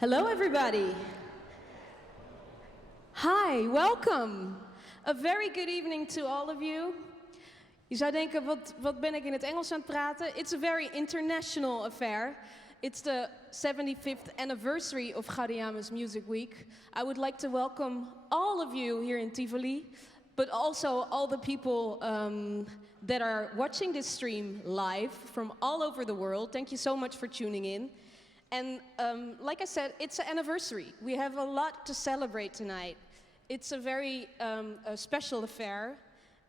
Hello, everybody. Hi, welcome. A very good evening to all of you. Je zou denken, wat ben ik in het Engels aan het praten? It's a very international affair. It's the 75th anniversary of Gaudeamus Muziekweek. I would like to welcome all of you here in Tivoli, but also all the people that are watching this stream live from all over the world. Thank you so much for tuning in. And like I said, it's an anniversary. We have a lot to celebrate tonight. It's a very a special affair.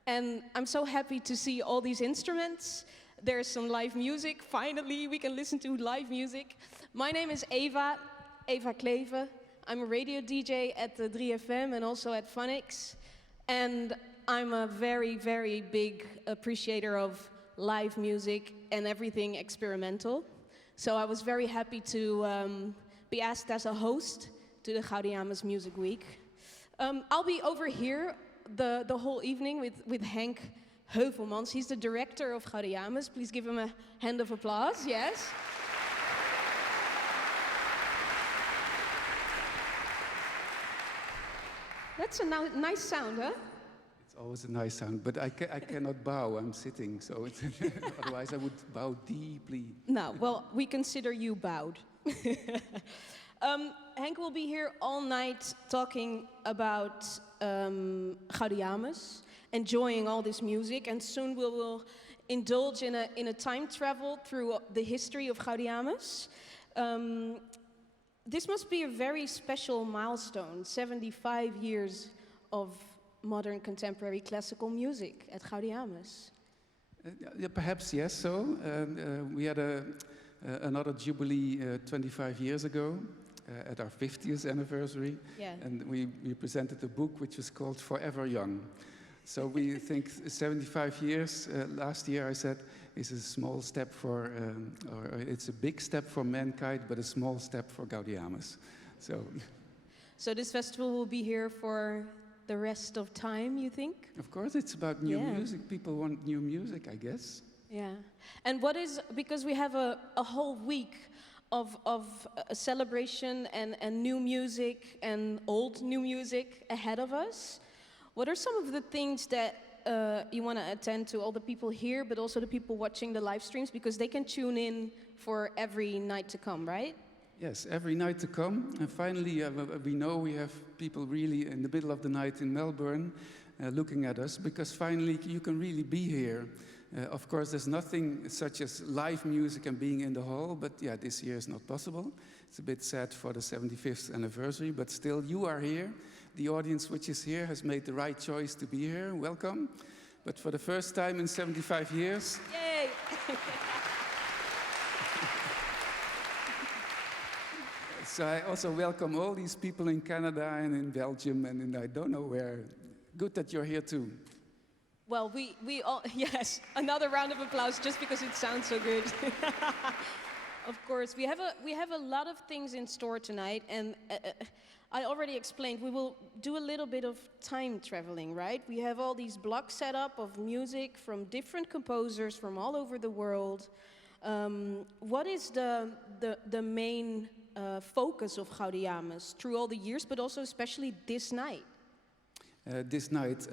And I'm so happy to see all these instruments. There's some live music. Finally, we can listen to live music. My name is Eva Kleve. I'm a radio DJ at the 3FM and also at Phonics. And I'm a very, very big appreciator of live music and everything experimental. So I was very happy to be asked as a host to the Gaudeamus Muziekweek. I'll be over here the whole evening with Henk Heuvelmans. He's the director of Gaudeamus. Please give him a hand of applause, yes. That's a nice sound, huh? It's always a nice sound, but I cannot bow, I'm sitting, so it's otherwise I would bow deeply. No, well, we consider you bowed. Henk will be here all night talking about Gaudeamus, enjoying all this music, and soon we will indulge in a time travel through the history of Gaudeamus. This must be a very special milestone, 75 years of modern contemporary classical music at Gaudeamus. Yeah, perhaps yes, so. We had another jubilee 25 years ago at our 50th anniversary, yeah. And we presented a book which was called Forever Young. So we think 75 years, last year I said, is a small step for, or it's a big step for mankind, but a small step for Gaudeamus. So this festival will be here for the rest of time, you think? Of course, it's about new music. People want new music, I guess. Yeah. And what is, because we have a whole week of a celebration and new music and old new music ahead of us, what are some of the things that you want to attend to, all the people here, but also the people watching the live streams, because they can tune in for every night to come, right? Yes, every night to come. And finally, we know we have people really in the middle of the night in Melbourne looking at us, because finally you can really be here. Of course, there's nothing such as live music and being in the hall, but yeah, this year is not possible. It's a bit sad for the 75th anniversary, but still you are here. The audience which is here has made the right choice to be here. Welcome. But for the first time in 75 years... Yay! So I also welcome all these people in Canada and in Belgium and in I don't know where. Good that you're here too. Well, we all, yes, another round of applause just because it sounds so good. Of course, we have a lot of things in store tonight, and I already explained, we will do a little bit of time traveling, right? We have all these blocks set up of music from different composers from all over the world. What is the main focus of Gaudeamus through all the years, but also especially this night? This night,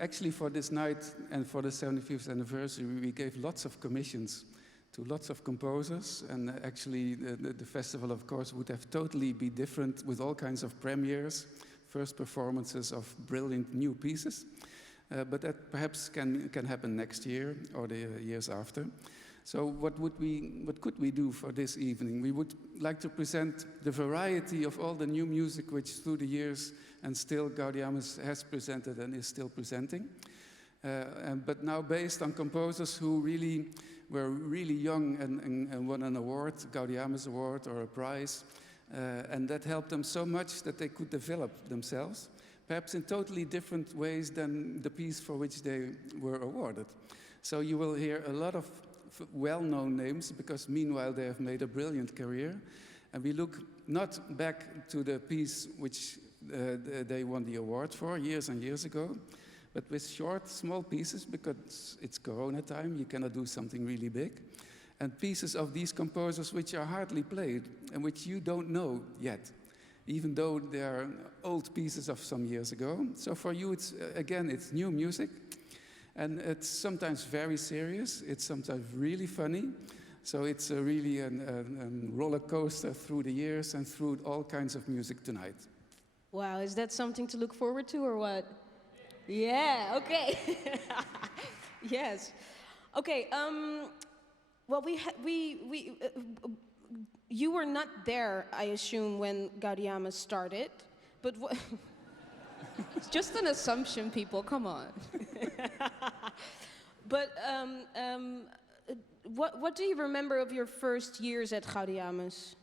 actually for this night and for the 75th anniversary, we gave lots of commissions to lots of composers, and actually the festival, of course, would have totally be different with all kinds of premieres, first performances of brilliant new pieces, but that perhaps can happen next year or the years after. So what could we do for this evening? We would like to present the variety of all the new music which through the years and still Gaudeamus has presented and is still presenting. But now based on composers who really were really young and won an award, Gaudeamus Award or a prize, and that helped them so much that they could develop themselves, perhaps in totally different ways than the piece for which they were awarded. So you will hear a lot of well-known names, because meanwhile they have made a brilliant career. And we look not back to the piece which they won the award for years and years ago, but with short, small pieces, because it's Corona time, you cannot do something really big. and pieces of these composers which are hardly played and which you don't know yet, even though they are old pieces of some years ago. So for you, it's again, it's new music, and it's sometimes very serious, it's sometimes really funny. So it's really a roller coaster through the years and through all kinds of music tonight. Wow, is that something to look forward to or what? Yeah, okay. Yes. Okay, well, you were not there, I assume, when Gaudeamus started, but it's just an assumption, people, come on. But what do you remember of your first years at Gaudeamus?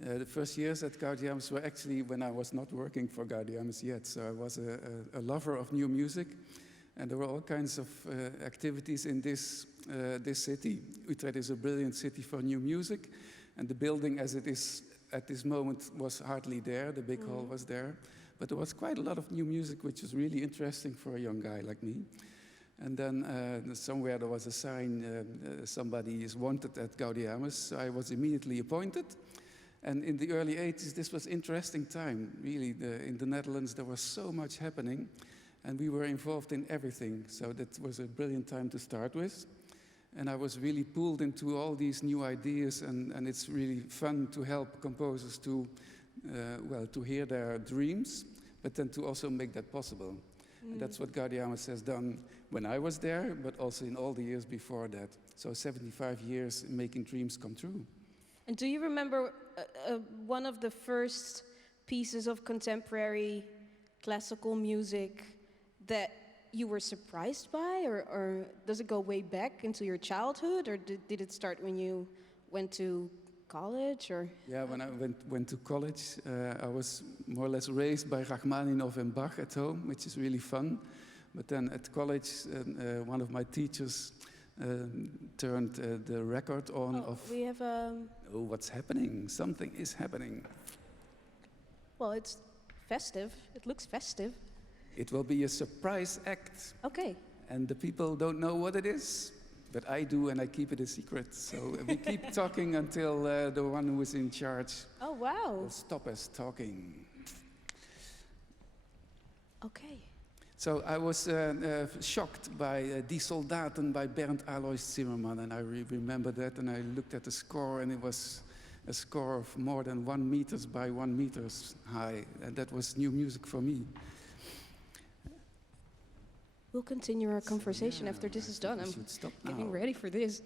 The first years at Gaudeamus were actually when I was not working for Gaudeamus yet, so I was a lover of new music, and there were all kinds of activities in this city. Utrecht is a brilliant city for new music, and the building as it is at this moment was hardly there, the big hall was there, but there was quite a lot of new music which was really interesting for a young guy like me. And then somewhere there was a sign, somebody is wanted at Gaudeamus, so I was immediately appointed. And in the early 80s, this was interesting time, really. In the Netherlands, there was so much happening, and we were involved in everything. So that was a brilliant time to start with. And I was really pulled into all these new ideas, and it's really fun to help composers to, to hear their dreams, but then to also make that possible. And that's what Gaudeamus has done when I was there, but also in all the years before that. So 75 years making dreams come true. And do you remember one of the first pieces of contemporary classical music that you were surprised by, or does it go way back into your childhood, or did it start when you went to college? Or yeah, when I went to college, I was more or less raised by Rachmaninoff and Bach at home, which is really fun. But then at college, one of my teachers turned the record on we have oh, what's happening? Something is happening. Well, it's festive. It looks festive. It will be a surprise act. Okay. And the people don't know what it is, but I do, and I keep it a secret. So we keep talking until the one who is in charge will stop us talking. Okay. So I was shocked by Die Soldaten by Bernd Alois Zimmermann, and I remember that, and I looked at the score, and it was a score of more than 1 meter by 1 meter high, and that was new music for me. We'll continue our conversation after this is done. I'm getting ready for this.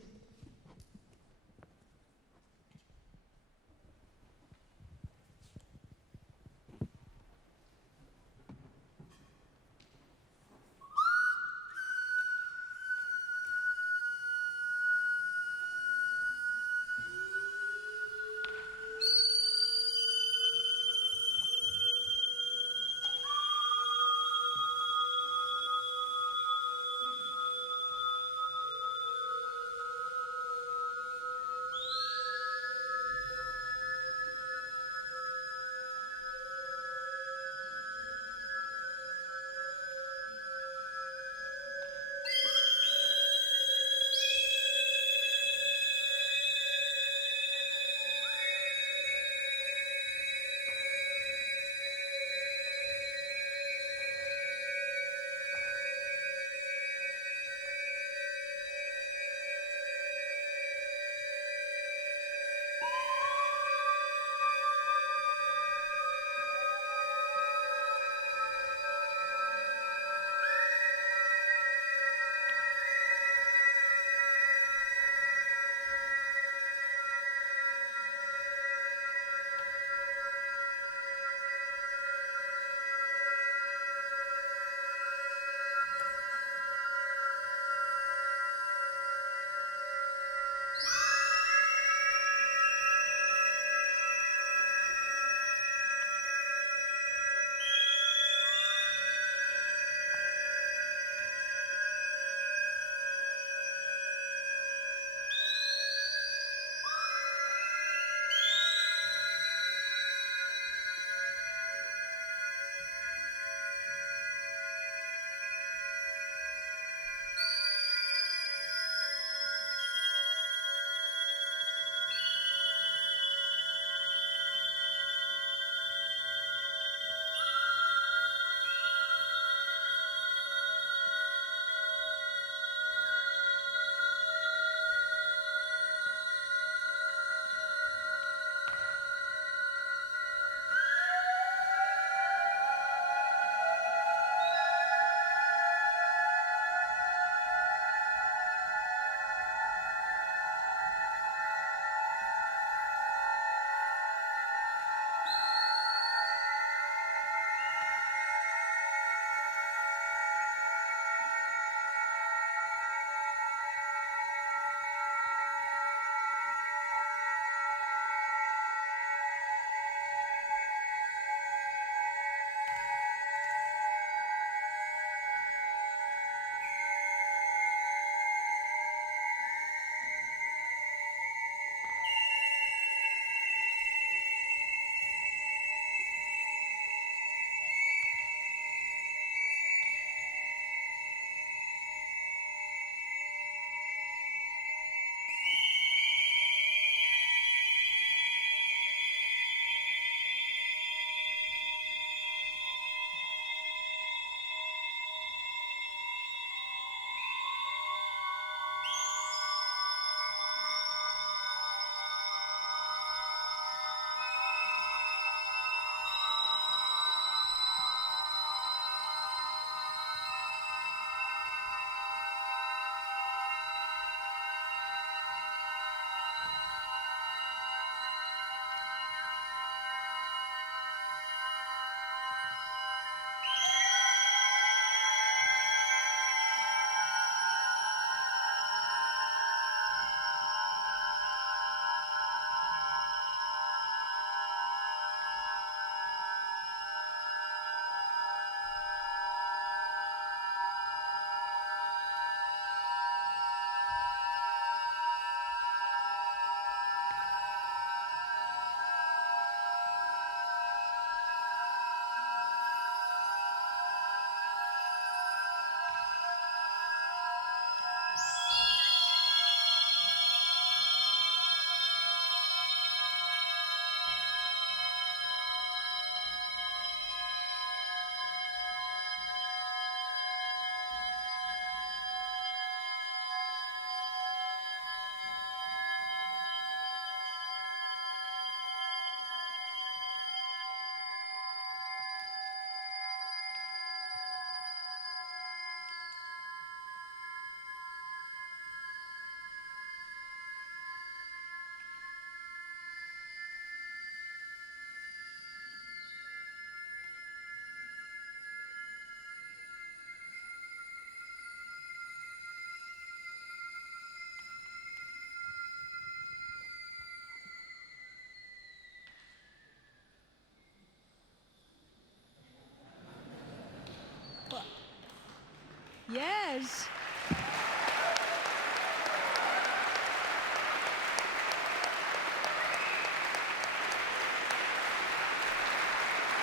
Yes.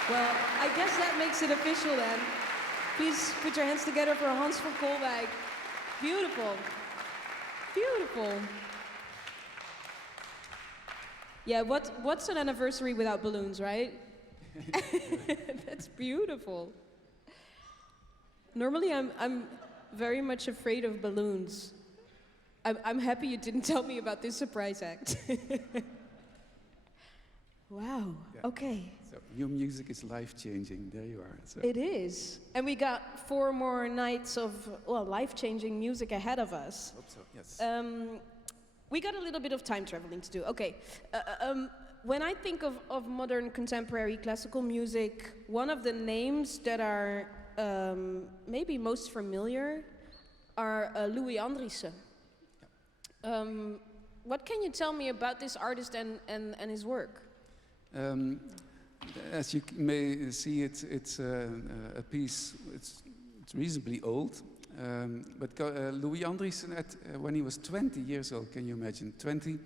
Well, I guess that makes it official then. Please put your hands together for Hans van Koolwijk. Beautiful. Beautiful. Yeah, what's an anniversary without balloons, right? That's beautiful. Normally, I'm very much afraid of balloons. I'm happy you didn't tell me about this surprise act. Wow. Yeah. Okay. So new music is life-changing. There you are. So. It is, and we got 4 more nights of life-changing music ahead of us. Hope so. Yes. We got a little bit of time traveling to do. Okay. When I think of modern contemporary classical music, one of the names that are maybe most familiar are Louis Andriessen. Yeah. What can you tell me about this artist and his work? As you may see, it's a piece. It's reasonably old. But Louis Andriessen, when he was 20 years old, can you imagine? 20,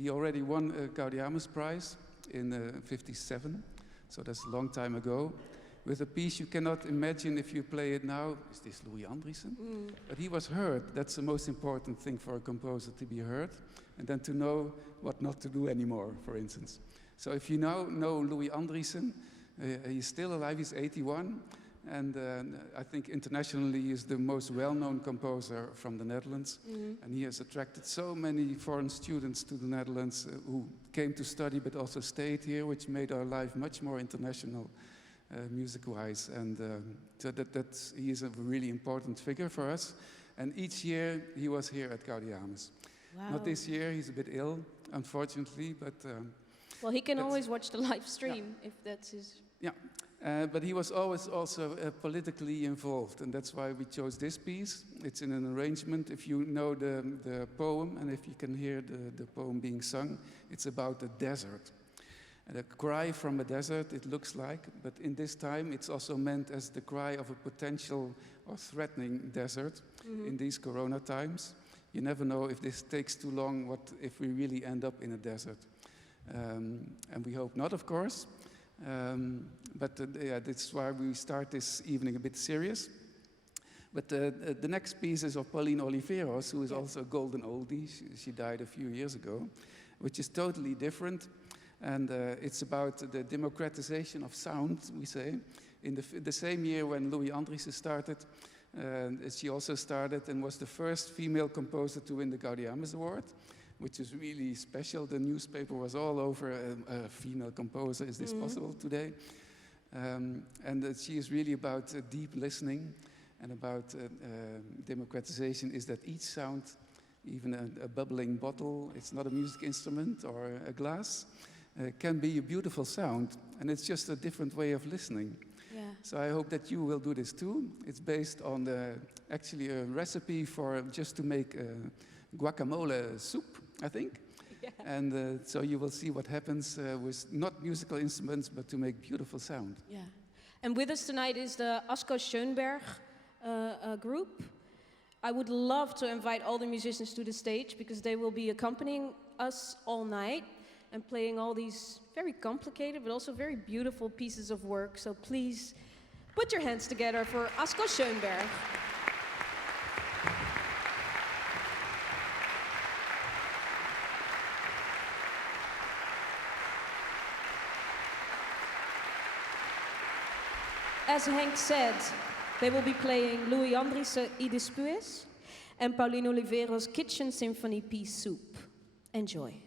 he already won a Gaudeamus Prize in '57, so that's a long time ago. With a piece you cannot imagine if you play it now, is this Louis Andriessen? Mm. But he was heard. That's the most important thing for a composer, to be heard, and then to know what not to do anymore, for instance. So if you now know Louis Andriessen, he's still alive, he's 81, and I think internationally he is the most well-known composer from the Netherlands. Mm-hmm. And he has attracted so many foreign students to the Netherlands who came to study but also stayed here, which made our life much more international music-wise. And so he is a really important figure for us. And each year he was here at Gaudeamus. Wow. Not this year, he's a bit ill, unfortunately, but... well, he can always watch the live stream, if that's his... Yeah, but he was always also politically involved, and that's why we chose this piece. It's in an arrangement. If you know the poem, and if you can hear the poem being sung, it's about the desert. And a cry from a desert, it looks like, but in this time it's also meant as the cry of a potential or threatening desert. Mm-hmm. In these corona times. You never know if this takes too long, if we really end up in a desert. And we hope not, of course. But that's why we start this evening a bit serious. But the next piece is of Pauline Oliveros, who is also a golden oldie. She died a few years ago, which is totally different. And it's about the democratization of sound, we say. In the same year when Louis Andriessen started, she also started and was the first female composer to win the Gaudeamus Award, which is really special. The newspaper was all over a female composer. Is this possible today? And she is really about deep listening and about democratization, is that each sound, even a bubbling bottle, it's not a music instrument or a glass, can be a beautiful sound. And it's just a different way of listening. Yeah. So I hope that you will do this too. It's based on actually a recipe for just to make guacamole soup, I think. Yeah. And so you will see what happens with not musical instruments, but to make beautiful sound. Yeah. And with us tonight is the Asko Schönberg group. I would love to invite all the musicians to the stage because they will be accompanying us all night and playing all these very complicated but also very beautiful pieces of work. So please put your hands together for Asko Schönberg. As Henk said, they will be playing Louis Andriessen Interspersed and Pauline Oliveros' Kitchen Symphony piece Soup. Enjoy.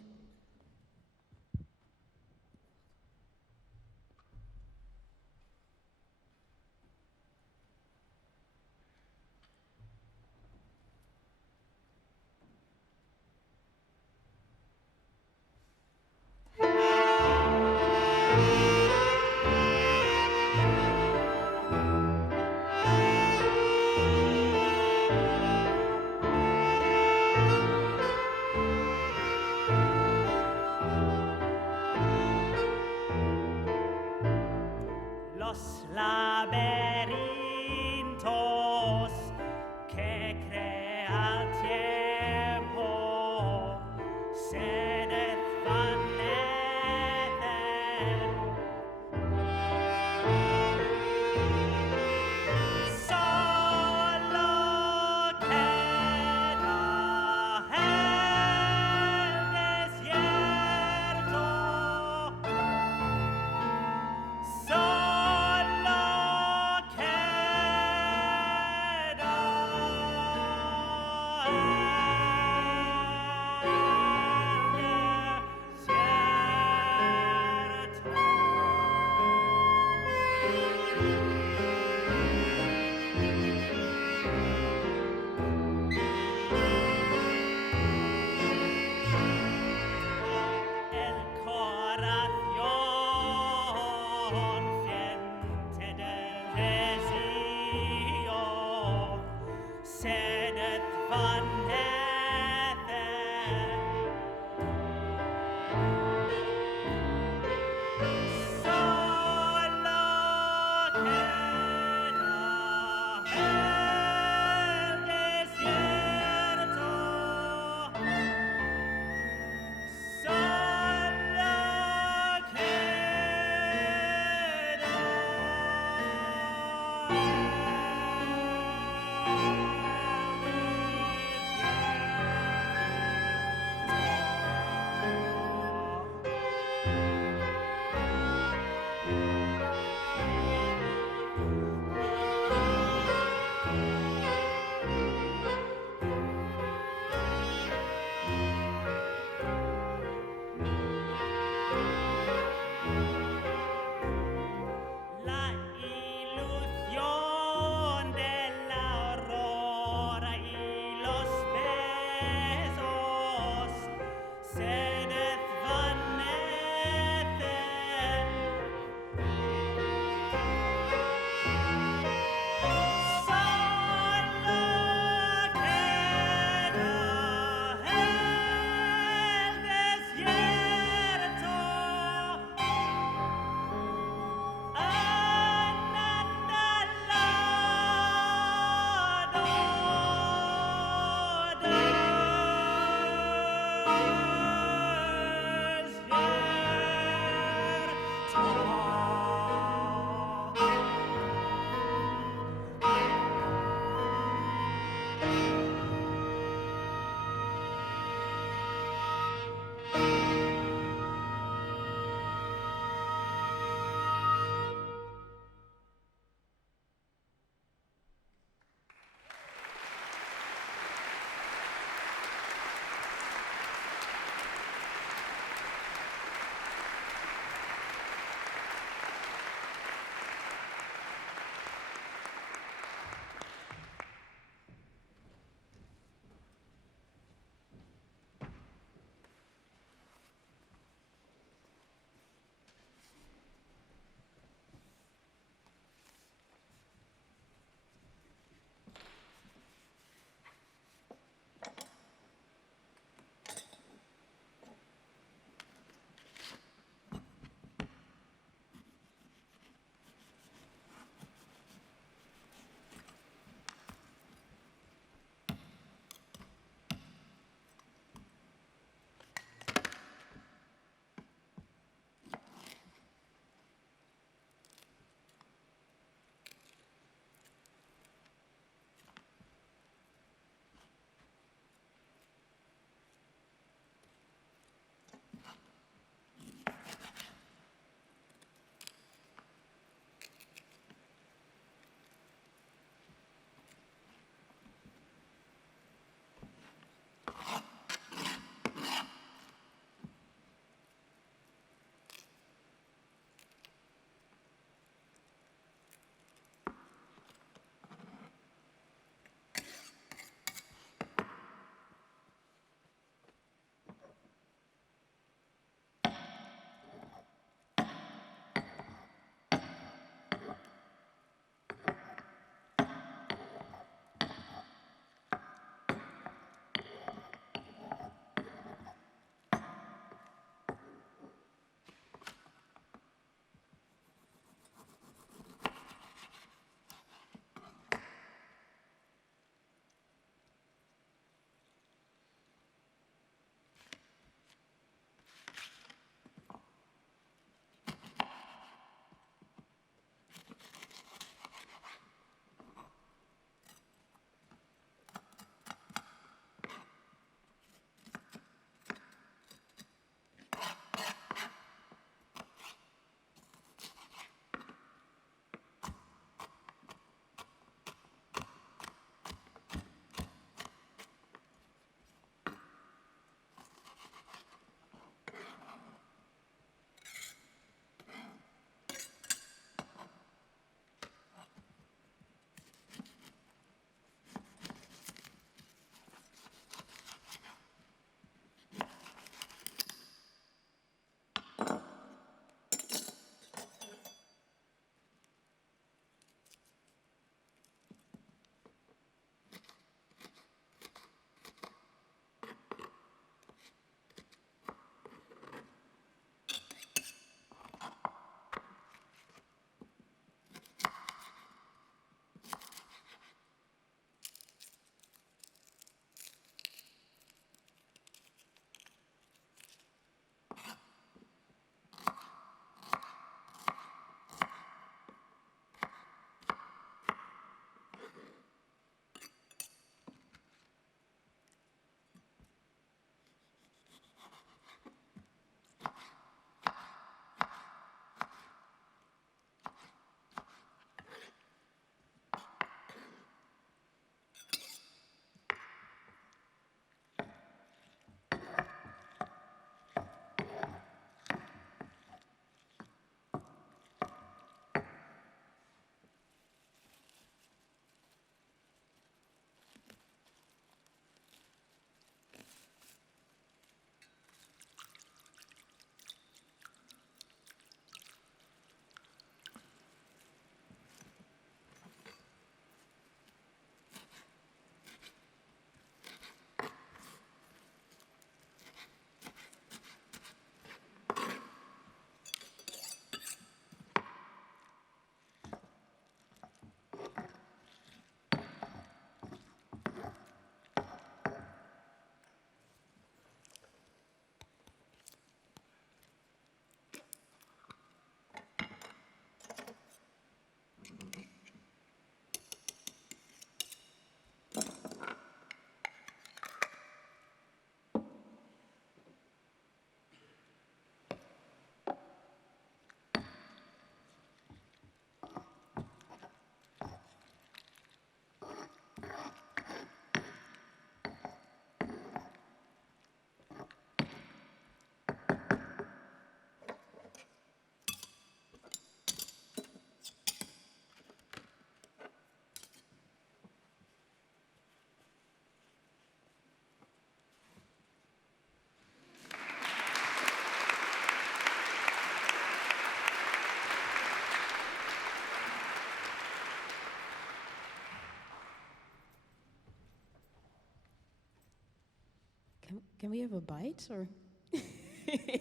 Can we have a bite, or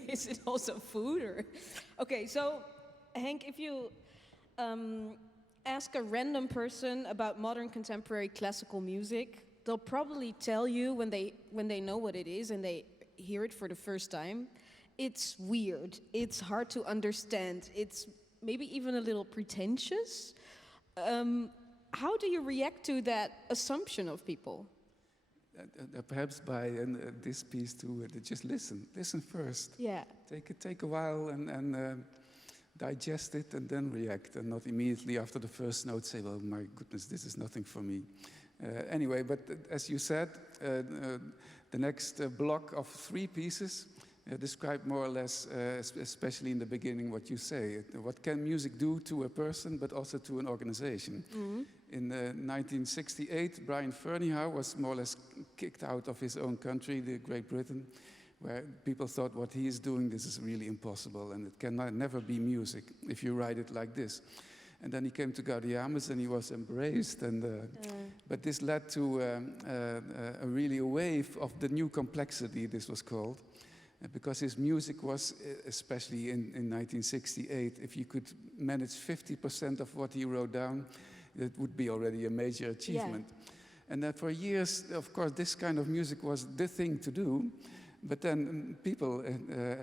is it also food? Or okay, so Henk, if you ask a random person about modern contemporary classical music, they'll probably tell you when they know what it is and they hear it for the first time, it's weird, it's hard to understand, it's maybe even a little pretentious. How do you react to that assumption of people? Perhaps by this piece to just listen first. Yeah. Take a while and digest it and then react, and not immediately after the first note say, well, my goodness, this is nothing for me. Anyway, but as you said, the next block of 3 pieces describe more or less, especially in the beginning, what you say. What can music do to a person, but also to an organization? Mm-hmm. In 1968, Brian Ferneyhough was more or less kicked out of his own country, Great Britain, where people thought what he is doing, this is really impossible, and it can never be music if you write it like this. And then he came to Gaudeamus and he was embraced. But this led to a wave of the new complexity, this was called. Because his music was, especially in 1968, if you could manage 50% of what he wrote down, it would be already a major achievement. Yeah. And then for years, of course, this kind of music was the thing to do. But then people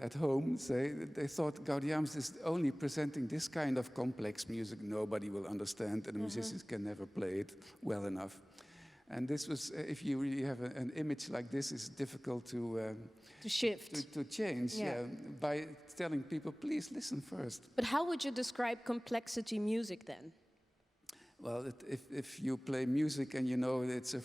at home they thought Gaudeamus is only presenting this kind of complex music nobody will understand, and the musicians can never play it well enough. And this was, if you really have an image like this, it's difficult to shift, to change, by telling people, please listen first. But how would you describe complexity music then? Well, if you play music and you know it's a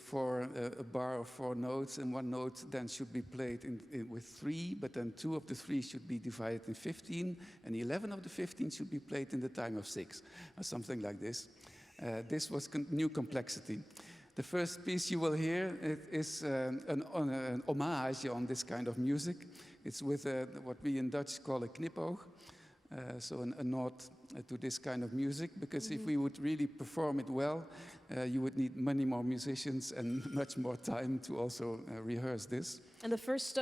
bar of 4 notes, and 1 note then should be played with 3, but then 2 of the 3 should be divided in 15, and 11 of the 15 should be played in the time of 6, or something like this. This was new complexity. The first piece you will hear is an homage on this kind of music. It's with what we in Dutch call a knipoog, so a nod to this kind of music, because if we would really perform it well, you would need many more musicians and much more time to also rehearse this. And the first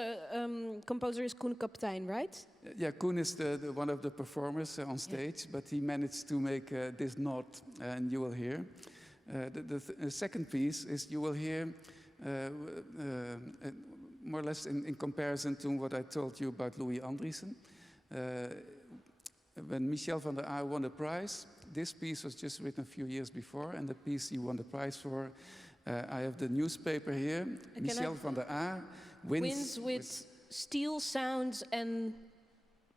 composer is Koen Kaptein, right? Yeah, Koen is one of the performers on stage, but he managed to make this nod, and you will hear. The second piece is, you will hear more or less in comparison to what I told you about Louis Andriessen. When Michel van der Aa won the prize, this piece was just written a few years before, and the piece he won the prize for, I have the newspaper here. Michel van der Aa wins with steel sounds and,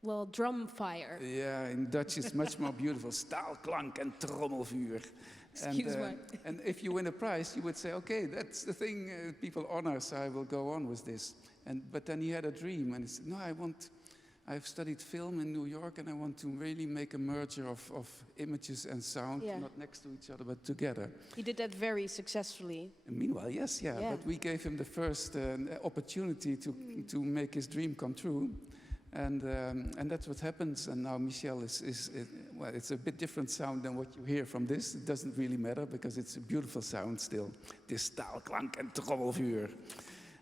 well, drum fire. Yeah, in Dutch it's much more beautiful. Staalklank en trommelvuur. And if you win a prize, you would say, okay, that's the thing people honor, so I will go on with this. But then he had a dream, and he said, no, I've studied film in New York, and I want to really make a merger of images and sound, not next to each other, but together. He did that very successfully. And meanwhile, yes, but we gave him the first opportunity to make his dream come true. And that's what happens. And now Michel well, it's a bit different sound than what you hear from this. It doesn't really matter, because it's a beautiful sound still. This staalklank en trommelvuur.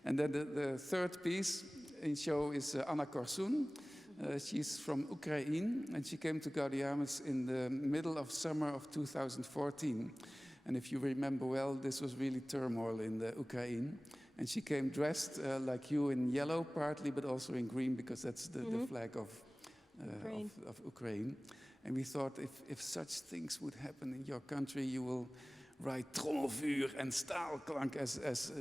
And then the third piece in show is Anna Carson. She's from Ukraine, and she came to Gaudeamus in the middle of summer of 2014. And if you remember well, this was really turmoil in the Ukraine. And she came dressed like you in yellow, partly, but also in green, because that's the flag of Ukraine. And we thought, if such things would happen in your country, you will write trommelvuur and staalklank as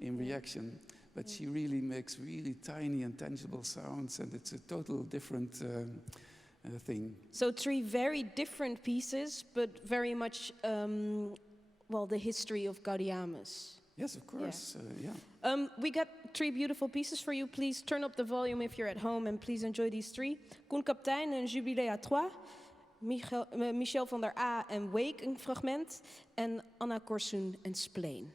in reaction. But she really makes really tiny and tangible sounds, and it's a total different thing. So 3 very different pieces, but very much, the history of Gaudeamus. Yes, of course, We got 3 beautiful pieces for you. Please turn up the volume if you're at home, and please enjoy these 3. Koen Kaptein, een jubilé à 3. Michel van der Aa en Wake, een fragment. En Anna Carson en Spleen.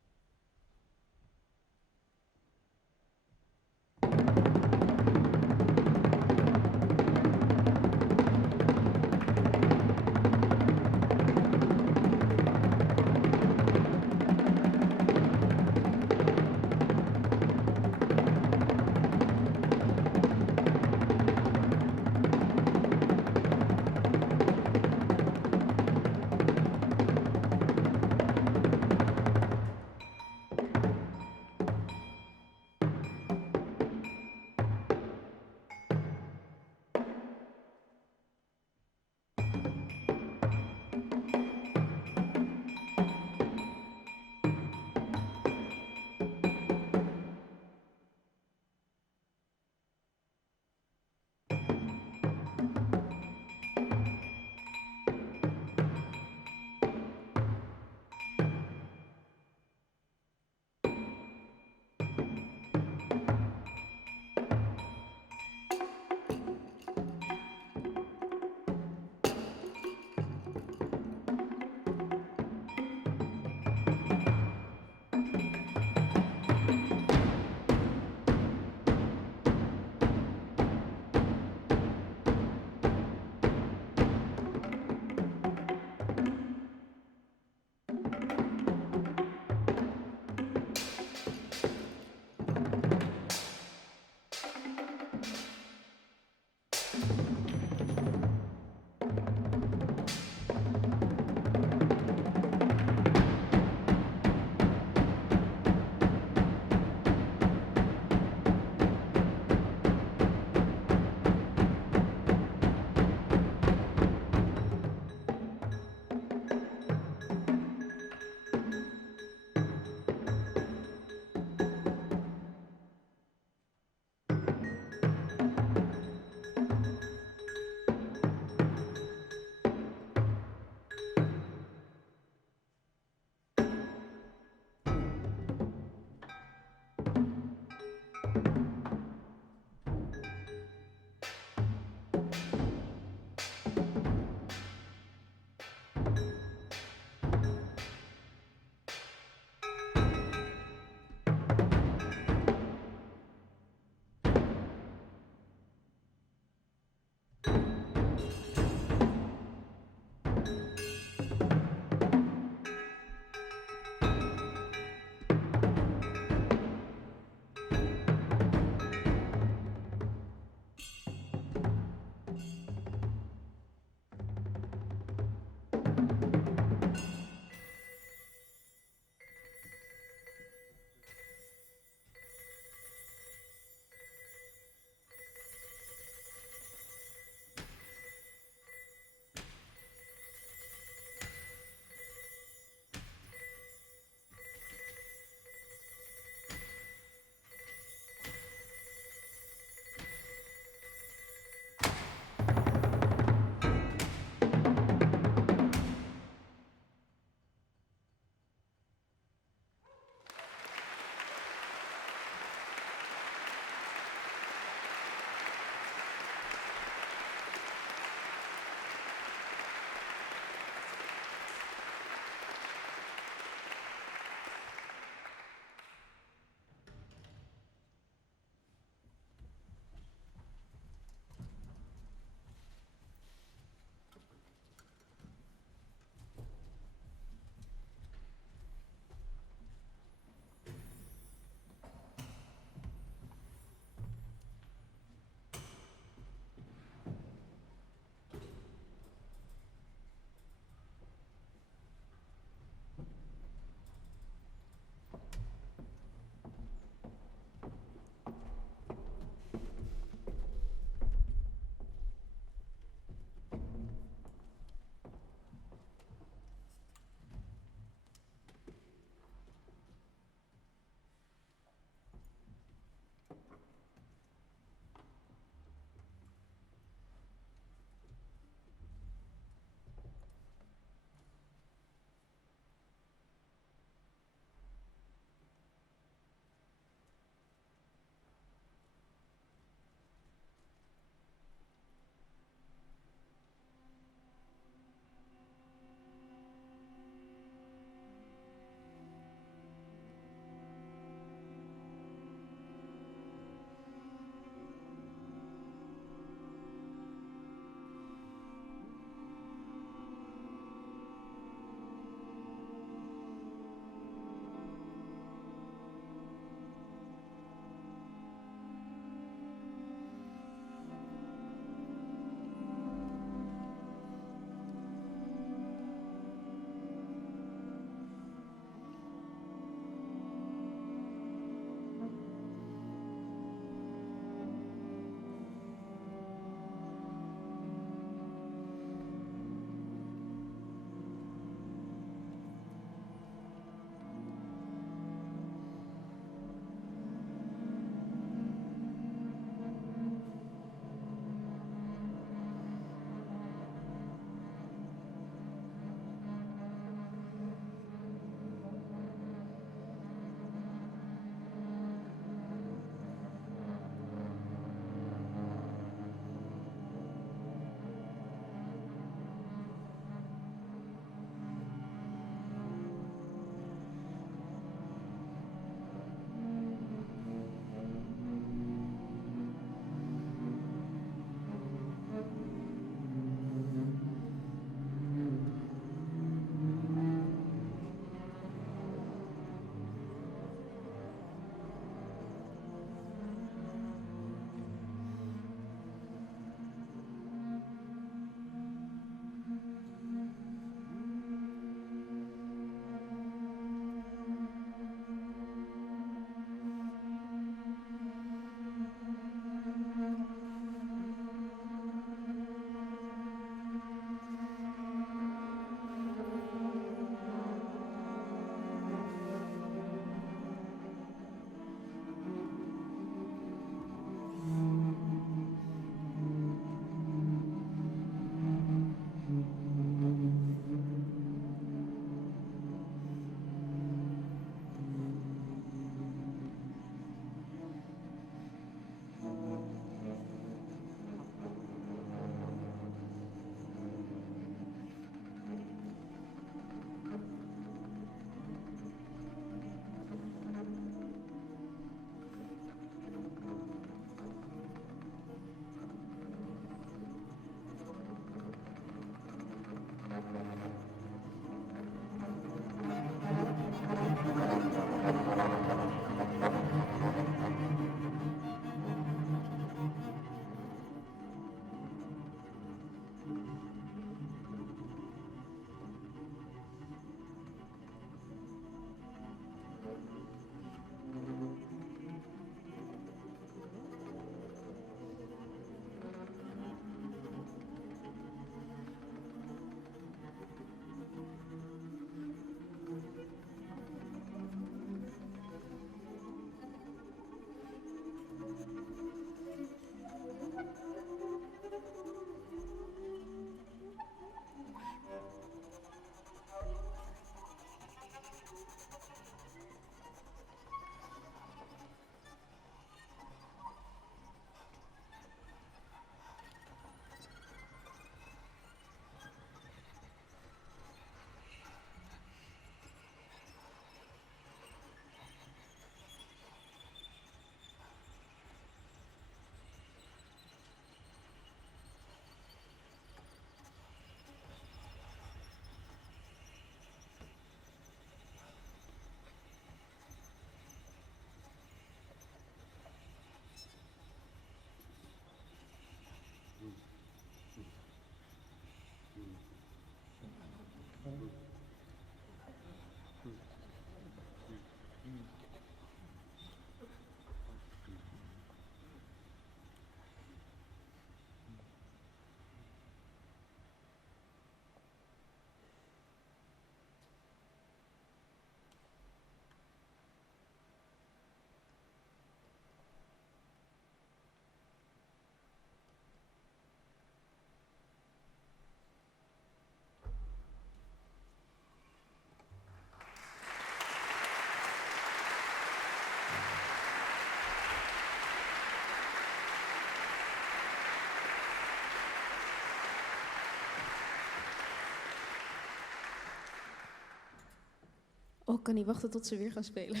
Oh, ik kan niet wachten tot ze weer gaan spelen.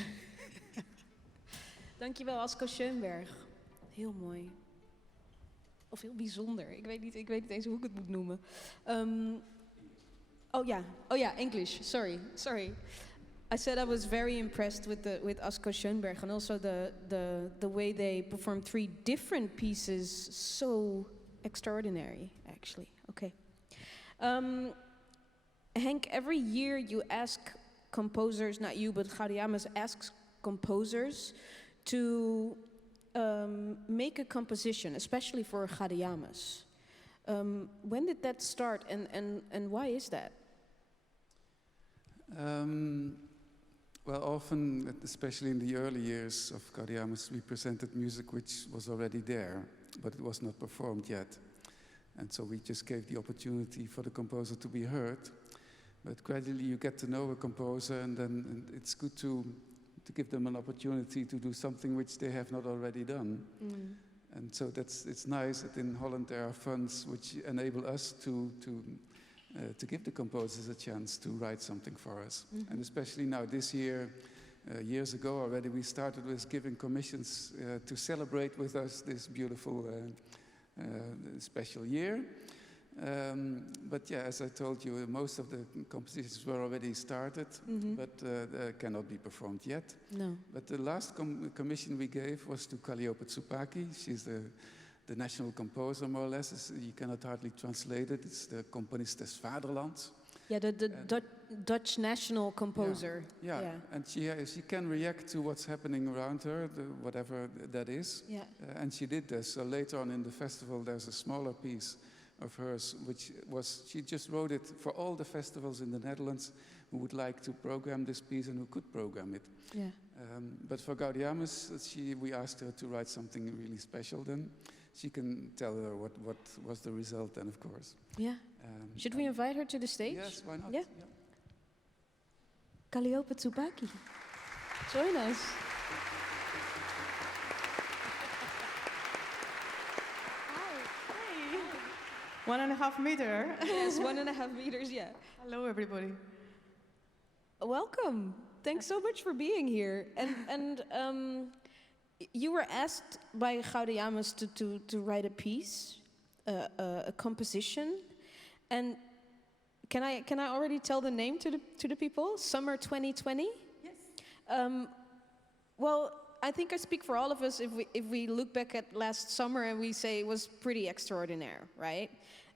Dankjewel, Asko Schönberg. Heel mooi. Of heel bijzonder. Ik weet niet eens hoe ik het moet noemen. Oh ja, English. Sorry. I said I was very impressed with Asko Schönberg and also the way they performed 3 different pieces. So extraordinary, actually. Okay. Henk, every year you ask composers, not you, but Hariamas asks composers to make a composition, especially for Gaudeamus. When did that start, and why is that? Well, often, especially in the early years of Gaudeamus, we presented music which was already there, but it was not performed yet. And so we just gave the opportunity for the composer to be heard. But gradually you get to know a composer, and then it's good to give them an opportunity to do something which they have not already done. And so it's nice that in Holland there are funds which enable us to give the composers a chance to write something for us. And especially now this year, years ago already, we started with giving commissions to celebrate with us this beautiful special year. But yeah, as I told you, most of the compositions were already started, but they cannot be performed yet. No. But the last commission we gave was to Calliope Tsoupaki. She's the national composer, more or less. You cannot hardly translate it. It's the componist des Vaderlands. Yeah, the Dutch national composer. Yeah. And she can react to what's happening around her, whatever that is. Yeah. And she did this. So later on in the festival, there's a smaller piece of hers, she just wrote it for all the festivals in the Netherlands who would like to program this piece and who could program it. Yeah. But for Gaudeamus, we asked her to write something really special then. She can tell her what was the result then, of course. Yeah. Should we invite her to the stage? Yes, why not? Yeah. Calliope Tsoupaki. Join us. 1.5 meter. Yes, 1.5 meters, yeah. Hello, everybody. Welcome. Thanks so much for being here. And you were asked by Gaudeamus to write a piece, a composition. And can I already tell the name to the people? Summer 2020? Yes. Well, I think I speak for all of us if we look back at last summer and we say it was pretty extraordinary, right?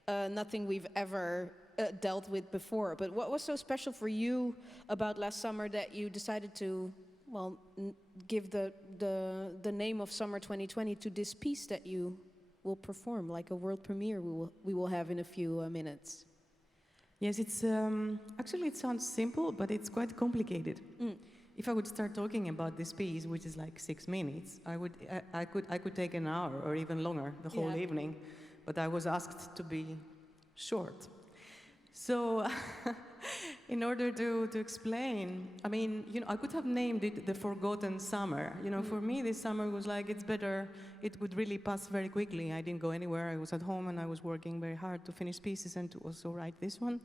Nothing we've ever dealt with before. But what was so special for you about last summer that you decided to, well, give the name of Summer 2020 to this piece that you will perform, like a world premiere we will have in a few minutes? Yes, it's actually it sounds simple, but it's quite complicated. If I would start talking about this piece, which is like 6 minutes, I could take an hour or even longer, the whole evening. But I was asked to be short. So, in order to explain, I mean, I could have named it The Forgotten Summer. For me, this summer was like, it's better, it would really pass very quickly. I didn't go anywhere, I was at home and I was working very hard to finish pieces and to also write this one.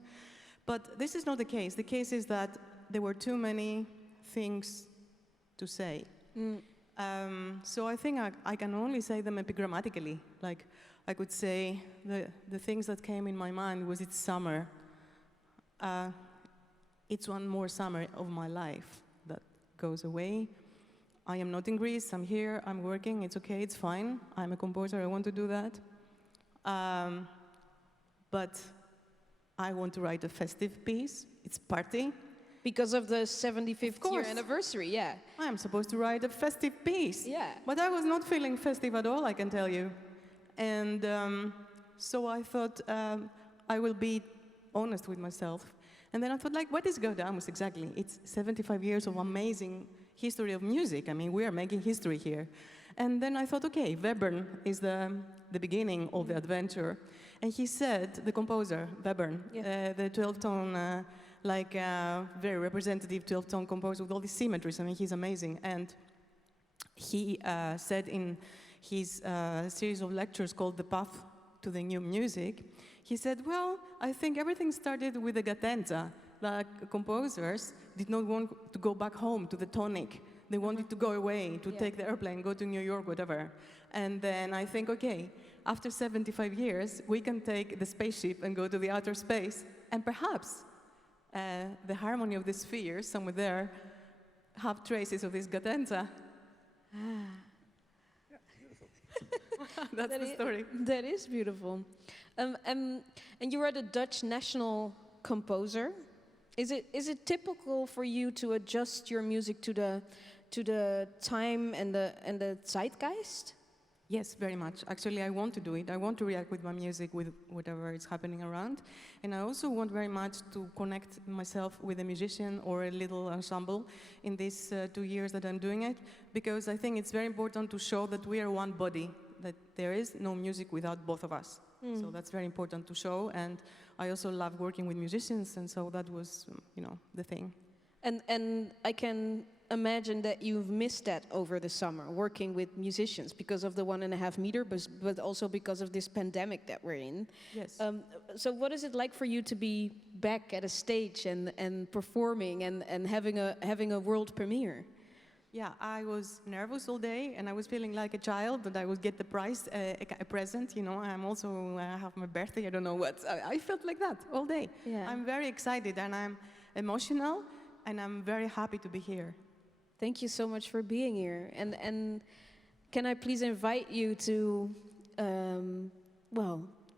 But this is not the case. The case is that there were too many things to say. So I think I can only say them epigrammatically. Like, I could say the things that came in my mind was it's summer. It's one more summer of my life that goes away. I am not in Greece, I'm here, I'm working, it's okay, it's fine. I'm a composer, I want to do that. But I want to write a festive piece, it's party. Because of the 75th year anniversary, yeah. I am supposed to write a festive piece. Yeah. But I was not feeling festive at all, I can tell you. And so I thought I will be honest with myself. And then I thought, like, what is Gaudeamus exactly? It's 75 years of amazing history of music. I mean, we are making history here. And then I thought, okay, Webern is the beginning of the adventure. And he said, the composer, Webern, the 12-tone, very representative 12-tone composer with all these symmetries. I mean, he's amazing. And he said in his series of lectures called The Path to the New Music, he said, well, I think everything started with the cadenza. Like composers did not want to go back home to the tonic. They wanted to go away, to take the airplane, go to New York, whatever. And then I think, okay, after 75 years, we can take the spaceship and go to the outer space, and perhaps the harmony of the sphere, somewhere there, have traces of this cadenza. That's the story. That is beautiful. And you are the Dutch national composer. Is it typical for you to adjust your music to the time and the zeitgeist? Yes, very much. Actually, I want to do it. I want to react with my music with whatever is happening around. And I also want very much to connect myself with a musician or a little ensemble in these 2 years that I'm doing it, because I think it's very important to show that we are one body, that there is no music without both of us. So that's very important to show. And I also love working with musicians, and so that was, the thing. And I can imagine that you've missed that over the summer, working with musicians because of the 1.5 meter, but also because of this pandemic that we're in. Yes. So what is it like for you to be back at a stage and performing and having a world premiere? Yeah, I was nervous all day, and I was feeling like a child that I would get the prize, a present. I'm also I have my birthday. I don't know what. I felt like that all day. Yeah. I'm very excited, and I'm emotional, and I'm very happy to be here. Thank you so much for being here. And can I please invite you to,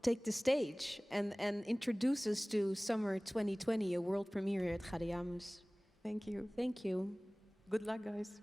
take the stage and introduce us to Summer 2020, a world premiere at Gaudeamus. Thank you. Thank you. Good luck, guys.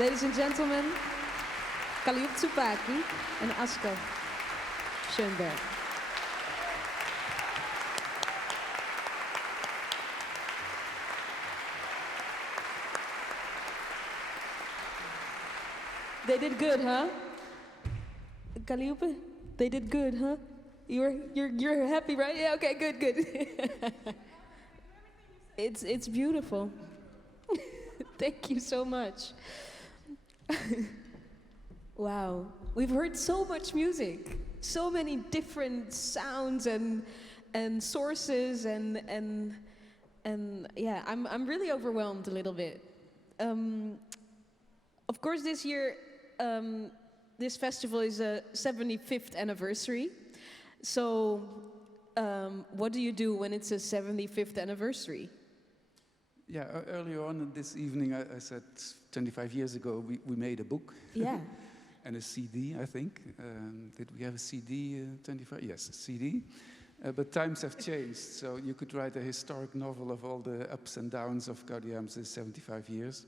Ladies and gentlemen, Calliope Tsoupaki and Asko. Schönberg. They did good, huh? Calliope, they did good, huh? You're happy, right? Yeah, okay, good. It's beautiful. Thank you so much. Wow, we've heard so much music, so many different sounds and sources and yeah, I'm really overwhelmed a little bit. Of course, this year this festival is a 75th anniversary. So, what do you do when it's a 75th anniversary? Yeah, earlier on this evening, I said 25 years ago we made a book. Yeah. And a CD, I think. Did we have a CD 25? Yes, a CD. But times have changed, so you could write a historic novel of all the ups and downs of Gaudeamus' 75 years.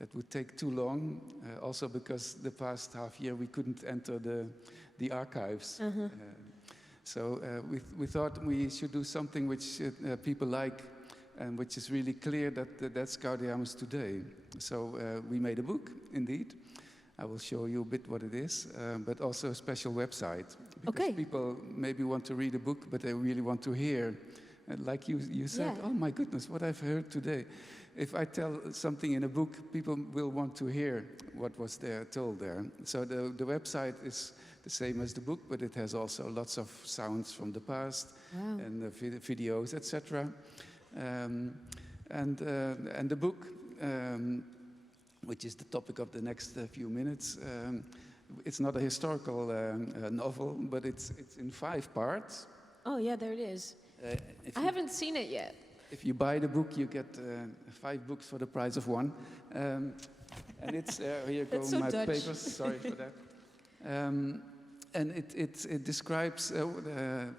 That would take too long, also because the past half year we couldn't enter the archives. So we thought we should do something which people like and which is really clear that that's Gaudeamus today. So we made a book, indeed. I will show you a bit what it is, but also a special website. Because people maybe want to read a book, but they really want to hear. Like you said, oh my goodness, what I've heard today. If I tell something in a book, people will want to hear what was there told there. So the website is the same as the book, but it has also lots of sounds from the past and videos, etc. And the book, which is the topic of the next few minutes, it's not a historical novel, but it's in 5 parts. Oh yeah, there it is. I haven't seen it yet. If you buy the book, you get 5 books for the price of 1. And it's, here go so my Dutch. papers, sorry for that. And it describes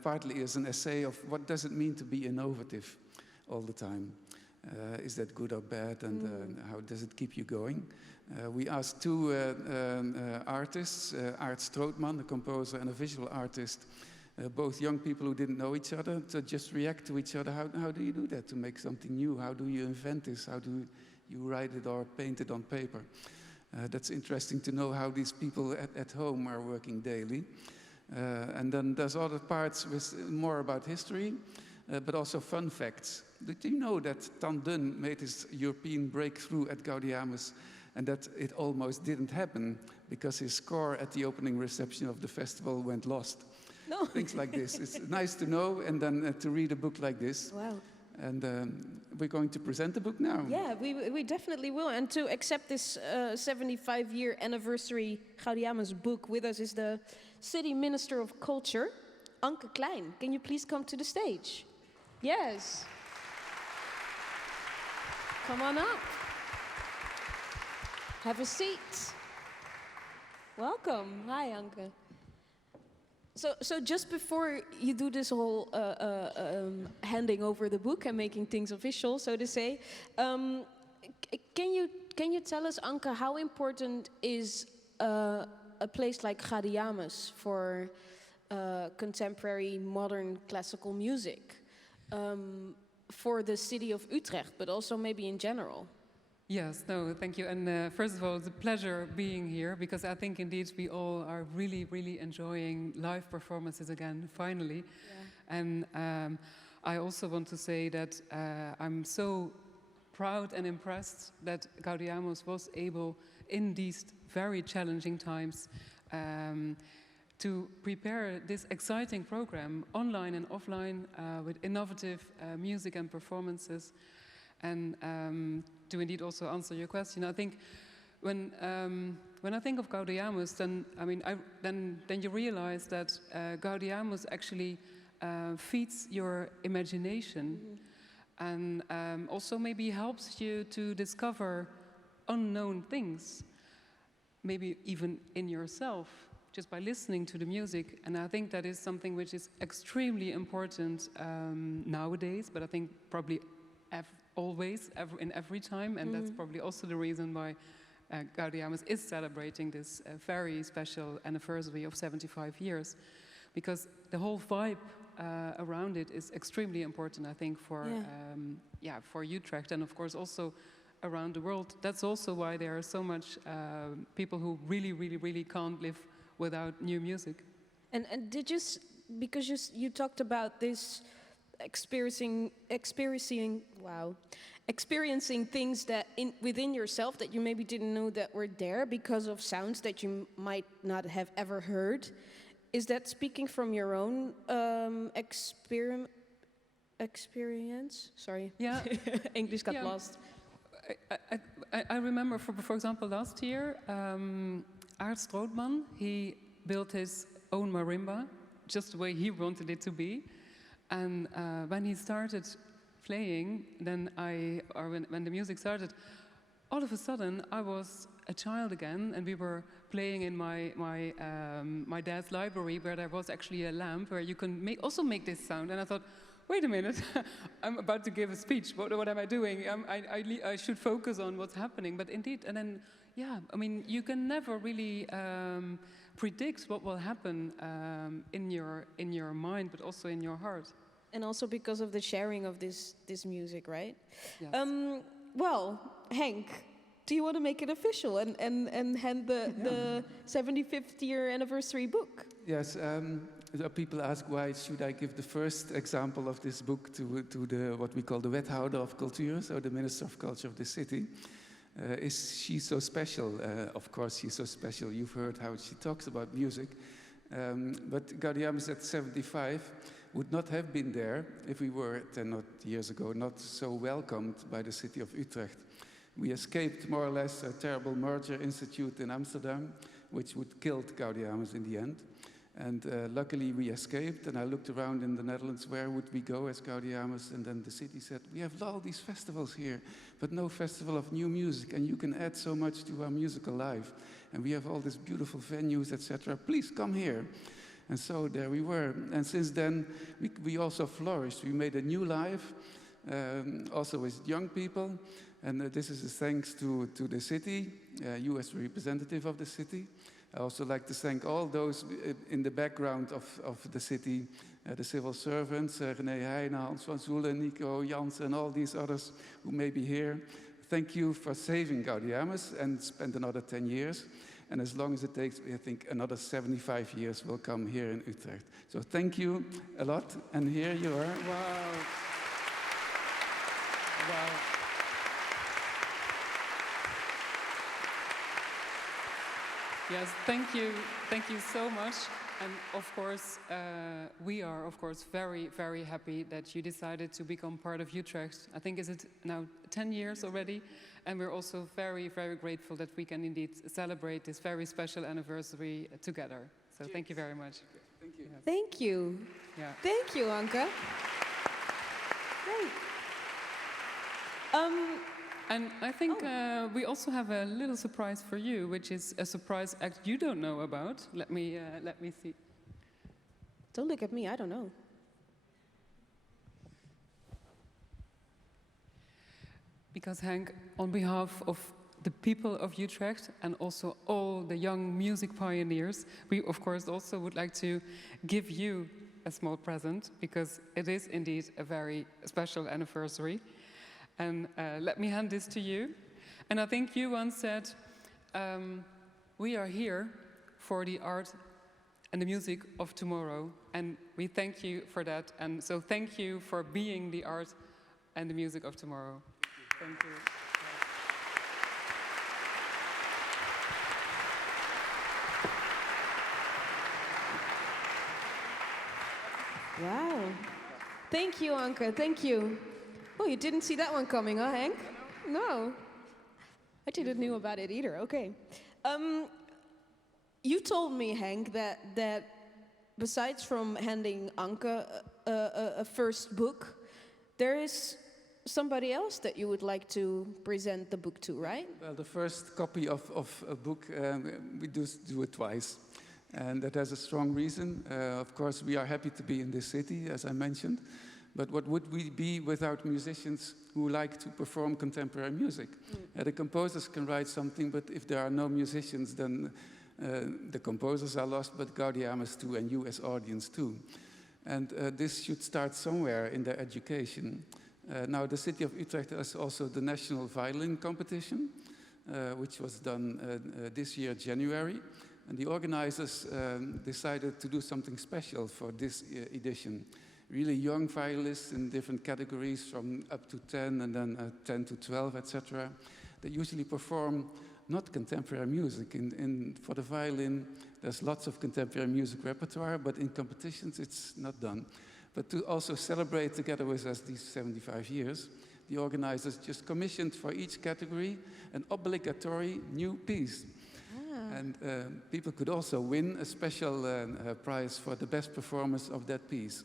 partly as an essay of what does it mean to be innovative all the time. Is that good or bad, and how does it keep you going? We asked 2 artists, Art Strootman, a composer, and a visual artist, both young people who didn't know each other, to just react to each other. How do you do that to make something new? How do you invent this? How do you write it or paint it on paper? That's interesting to know how these people at home are working daily. And then there's other parts with more about history, but also fun facts. Did you know that Tan Dun made his European breakthrough at Gaudeamus and that it almost didn't happen because his score at the opening reception of the festival went lost? No. Things like this. It's nice to know and then to read a book like this. Wow. And we're going to present the book now. Yeah, we definitely will. And to accept this 75-year anniversary Gaudeamus book with us is the City Minister of Culture, Anke Klein. Can you please come to the stage? Yes. Come on up. Have a seat. Welcome. Hi, Anke. So just before you do this whole handing over the book and making things official, so to say, can you tell us, Anke, how important is a place like Gaudeamus for contemporary modern classical music for the city of Utrecht, but also maybe in general? Yes, no, thank you. And first of all, it's a pleasure being here because I think indeed we all are really, really enjoying live performances again, finally. Yeah. And I also want to say that I'm so proud and impressed that Gaudeamus was able, in these very challenging times, to prepare this exciting program, online and offline, with innovative music and performances. And to indeed also answer your question, I think when I think of Gaudeamus, then I mean, then you realize that Gaudeamus actually feeds your imagination, and also maybe helps you to discover unknown things, maybe even in yourself, just by listening to the music. And I think that is something which is extremely important nowadays, but I think probably always, in every time, and that's probably also the reason why Gaudeamus is celebrating this very special anniversary of 75 years, because the whole vibe around it is extremely important, I think, for Utrecht, and of course also around the world. That's also why there are so much people who really can't live without new music. And did you, because you talked about this experiencing things that within yourself that you maybe didn't know that were there because of sounds that you might not have ever heard. Is that speaking from your own experience? Sorry. Yeah. English got lost. I remember, for example, last year, Ayres, he built his own marimba, just the way he wanted it to be. And when he started playing, when the music started, all of a sudden I was a child again, and we were playing in my dad's library, where there was actually a lamp where you can also make this sound. And I thought, wait a minute, I'm about to give a speech. What am I doing? I should focus on what's happening. But indeed, and then, I mean, you can never really predict what will happen in your mind, but also in your heart. And also because of the sharing of this music, right? Yes. Well, Henk, do you want to make it official and hand the 75th year anniversary book? Yes. People ask, why should I give the first example of this book to the what we call the wethouder of culture, so the minister of culture of the city? Is she so special? Of course, she's so special. You've heard how she talks about music. But Gaudeamus at 75 would not have been there if we were 10 years ago not so welcomed by the city of Utrecht. We escaped more or less a terrible murder institute in Amsterdam, which would kill Gaudeamus in the end. And luckily we escaped, and I looked around in the Netherlands, where would we go as Gaudeamus? And then the city said, we have all these festivals here, but no festival of new music, and you can add so much to our musical life. And we have all these beautiful venues, etc. Please come here. And so there we were. And since then, we also flourished. We made a new life, also with young people. And this is a thanks to the city, you as representative of the city. I also like to thank all those in the background of the city, the civil servants, René Heijnen, Hans van Koolwijk, Nico, Jans, and all these others who may be here. Thank you for saving Gaudeamus and spend another 10 years. And as long as it takes, I think another 75 years will come here in Utrecht. So thank you a lot, and here you are. Wow. Wow. Yes, thank you so much. And of course, we are, of course, very happy that you decided to become part of Utrecht. I think, is it now 10 years already? And we're also very grateful that we can indeed celebrate this very special anniversary together. So thank you very much. Thank you. Yes. Thank you. Yeah. Thank you, Anke. Great. And I think we also have a little surprise for you, which is a surprise act you don't know about. Let me see. Don't look at me, I don't know. Because Henk, on behalf of the people of Utrecht and also all the young music pioneers, we of course also would like to give you a small present, because it is indeed a very special anniversary. And let me hand this to you. And I think you once said, we are here for the art and the music of tomorrow. And we thank you for that. And so thank you for being the art and the music of tomorrow. Thank you. Wow. Thank you, Anke. Thank you. Oh, you didn't see that one coming, huh, Henk? No. I didn't know about it either. Okay. You told me, Henk, that besides from handing Anke a first book, there is somebody else that you would like to present the book to, right? Well, the first copy of a book, we do it twice. And that has a strong reason. Of course, we are happy to be in this city, as I mentioned. But what would we be without musicians who like to perform contemporary music? The composers can write something, but if there are no musicians, then the composers are lost, but Gaudeamus too, and you as audience too. And this should start somewhere in their education. Now, the city of Utrecht has also the National Violin Competition, which was done this year, January. And the organizers decided to do something special for this edition. Really young violinists in different categories, from up to 10 and then 10 to 12, etc. They usually perform not contemporary music. For the violin, there's lots of contemporary music repertoire, but in competitions it's not done. But to also celebrate together with us these 75 years, the organizers just commissioned for each category an obligatory new piece. And people could also win a special prize for the best performance of that piece.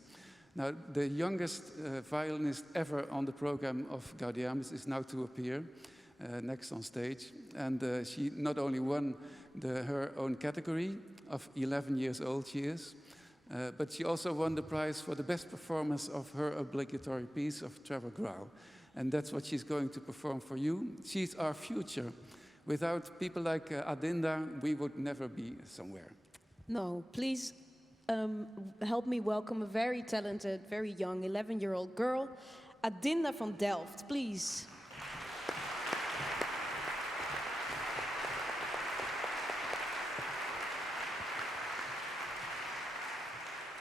Now, the youngest violinist ever on the program of Gaudeamus is now to appear next on stage. And she not only won her own category, of 11 years old she is, but she also won the prize for the best performance of her obligatory piece of Trevor Grau. And that's what she's going to perform for you. She's our future. Without people like Adinda, we would never be somewhere. No, please help me welcome a very talented, very young 11-year-old girl, Adinda from Delft, please.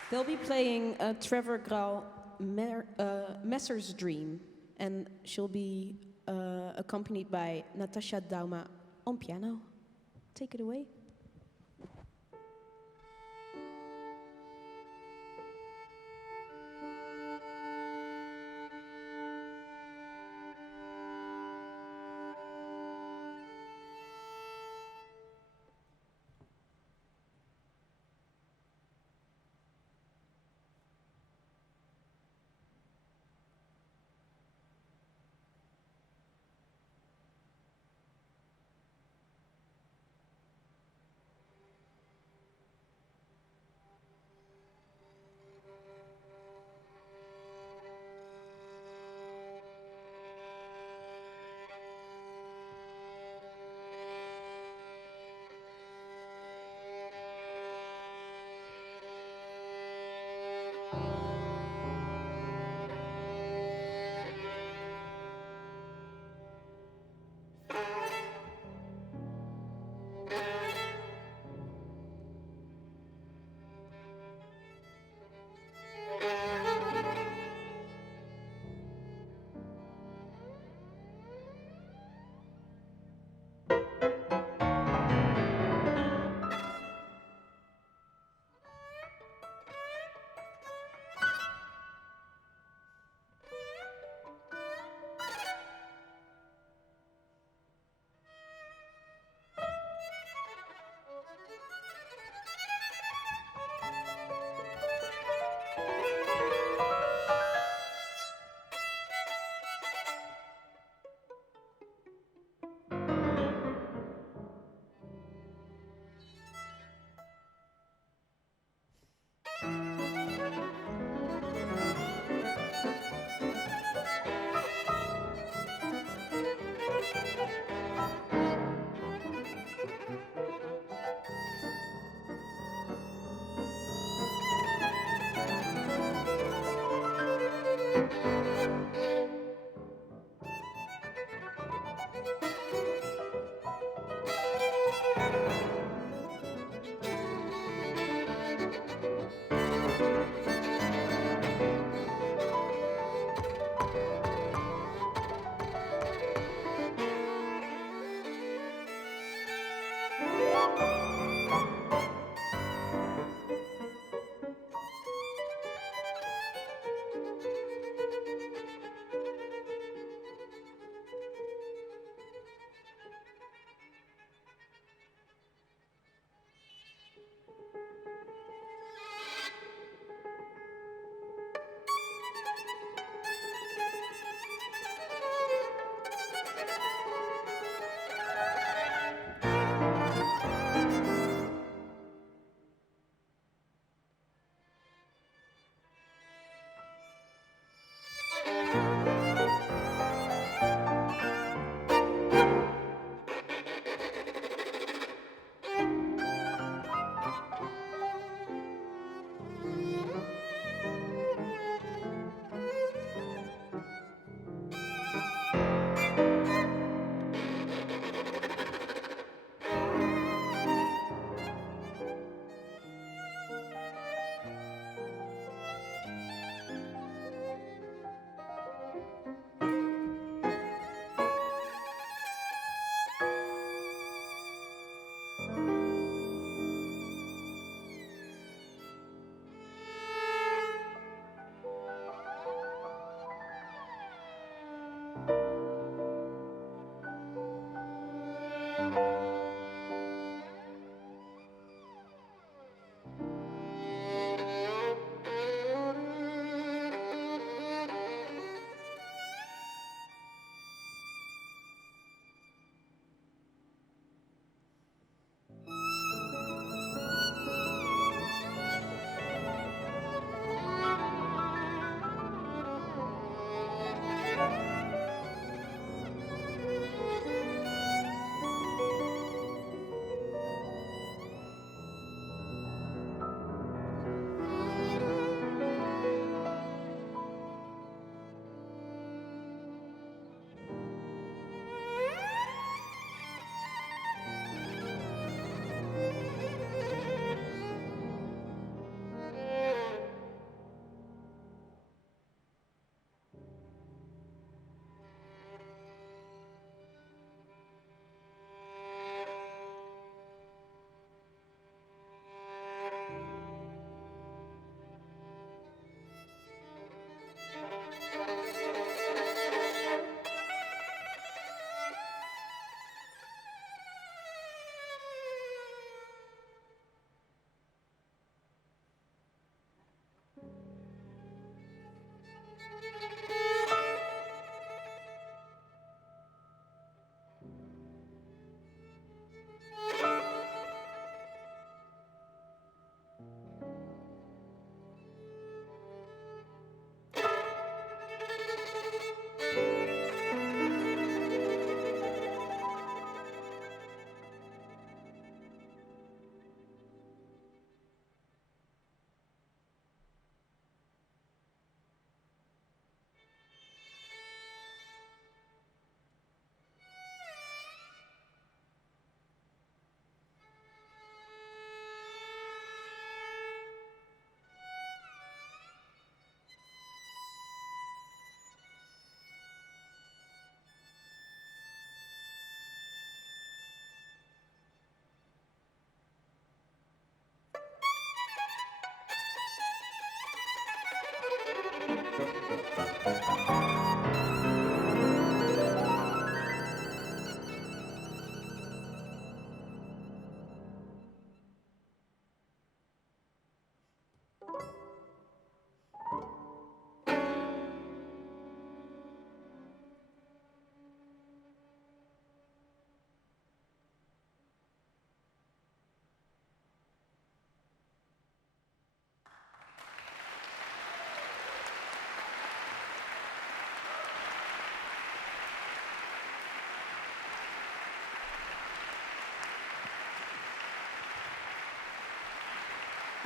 They'll be playing Trevor Grau Messer's Dream, and she'll be accompanied by Natasha Dauma on piano. Take it away.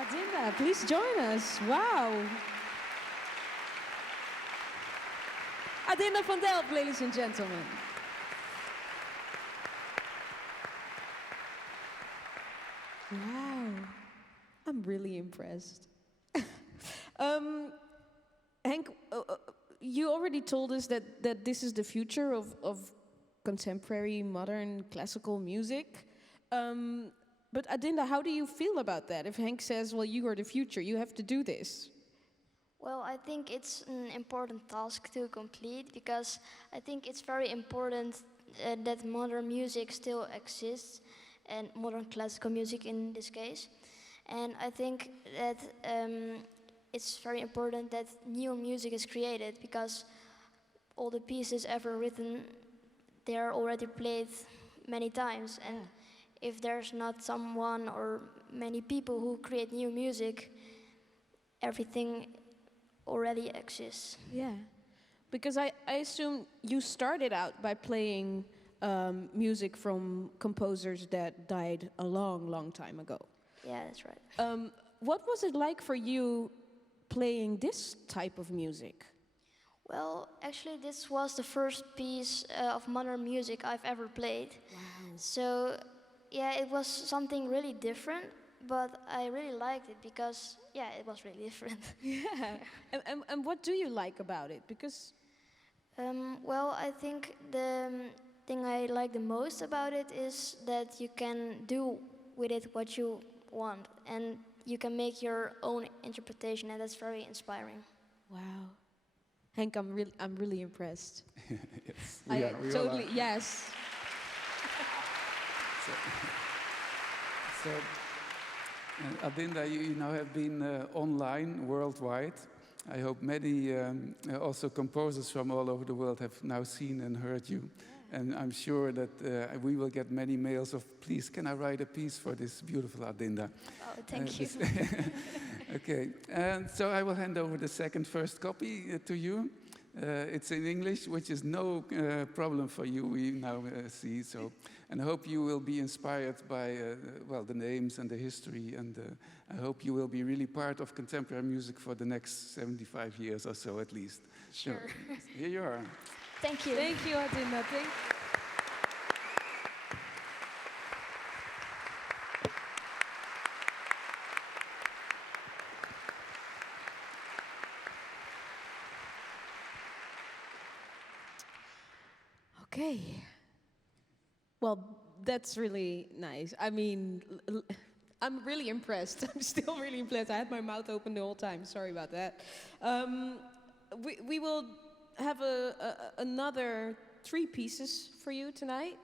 Adinda, please join us. Wow. Adinda van Delft, ladies and gentlemen. Wow. I'm really impressed. Henk, you already told us that this is the future of contemporary, modern, classical music. But Adinda, how do you feel about that? If Henk says, well, you are the future, you have to do this. Well, I think it's an important task to complete because I think it's very important that modern music still exists, and modern classical music in this case. And I think that it's very important that new music is created because all the pieces ever written, they are already played many times. And if there's not someone or many people who create new music, everything already exists. Yeah, because I assume you started out by playing music from composers that died a long, long time ago. Yeah, that's right. What was it like for you playing this type of music? Well, actually, this was the first piece of modern music I've ever played. Wow. So, yeah, it was something really different, but I really liked it because, yeah, it was really different. Yeah. And what do you like about it? Because Well, I think the thing I like the most about it is that you can do with it what you want, and you can make your own interpretation, and that's very inspiring. wow, Henk, I'm really impressed. Yes, I we all totally are. yes. So, Adinda, you now have been online worldwide. I hope many also composers from all over the world have now seen and heard you. And I'm sure that we will get many mails of, please, can I write a piece for this beautiful Adinda? Oh, thank you. Okay, and so I will hand over the first copy to you. It's in English, which is no problem for you, we now see. So, and I hope you will be inspired by, well, the names and the history, and I hope you will be really part of contemporary music for the next 75 years or so, at least. Sure. So, here you are. Thank you. Thank you, Adinda. Thank you. Okay. Well, that's really nice. I mean, I'm really impressed. I'm still really impressed. I had my mouth open the whole time. Sorry about that. We will have another 3 pieces for you tonight,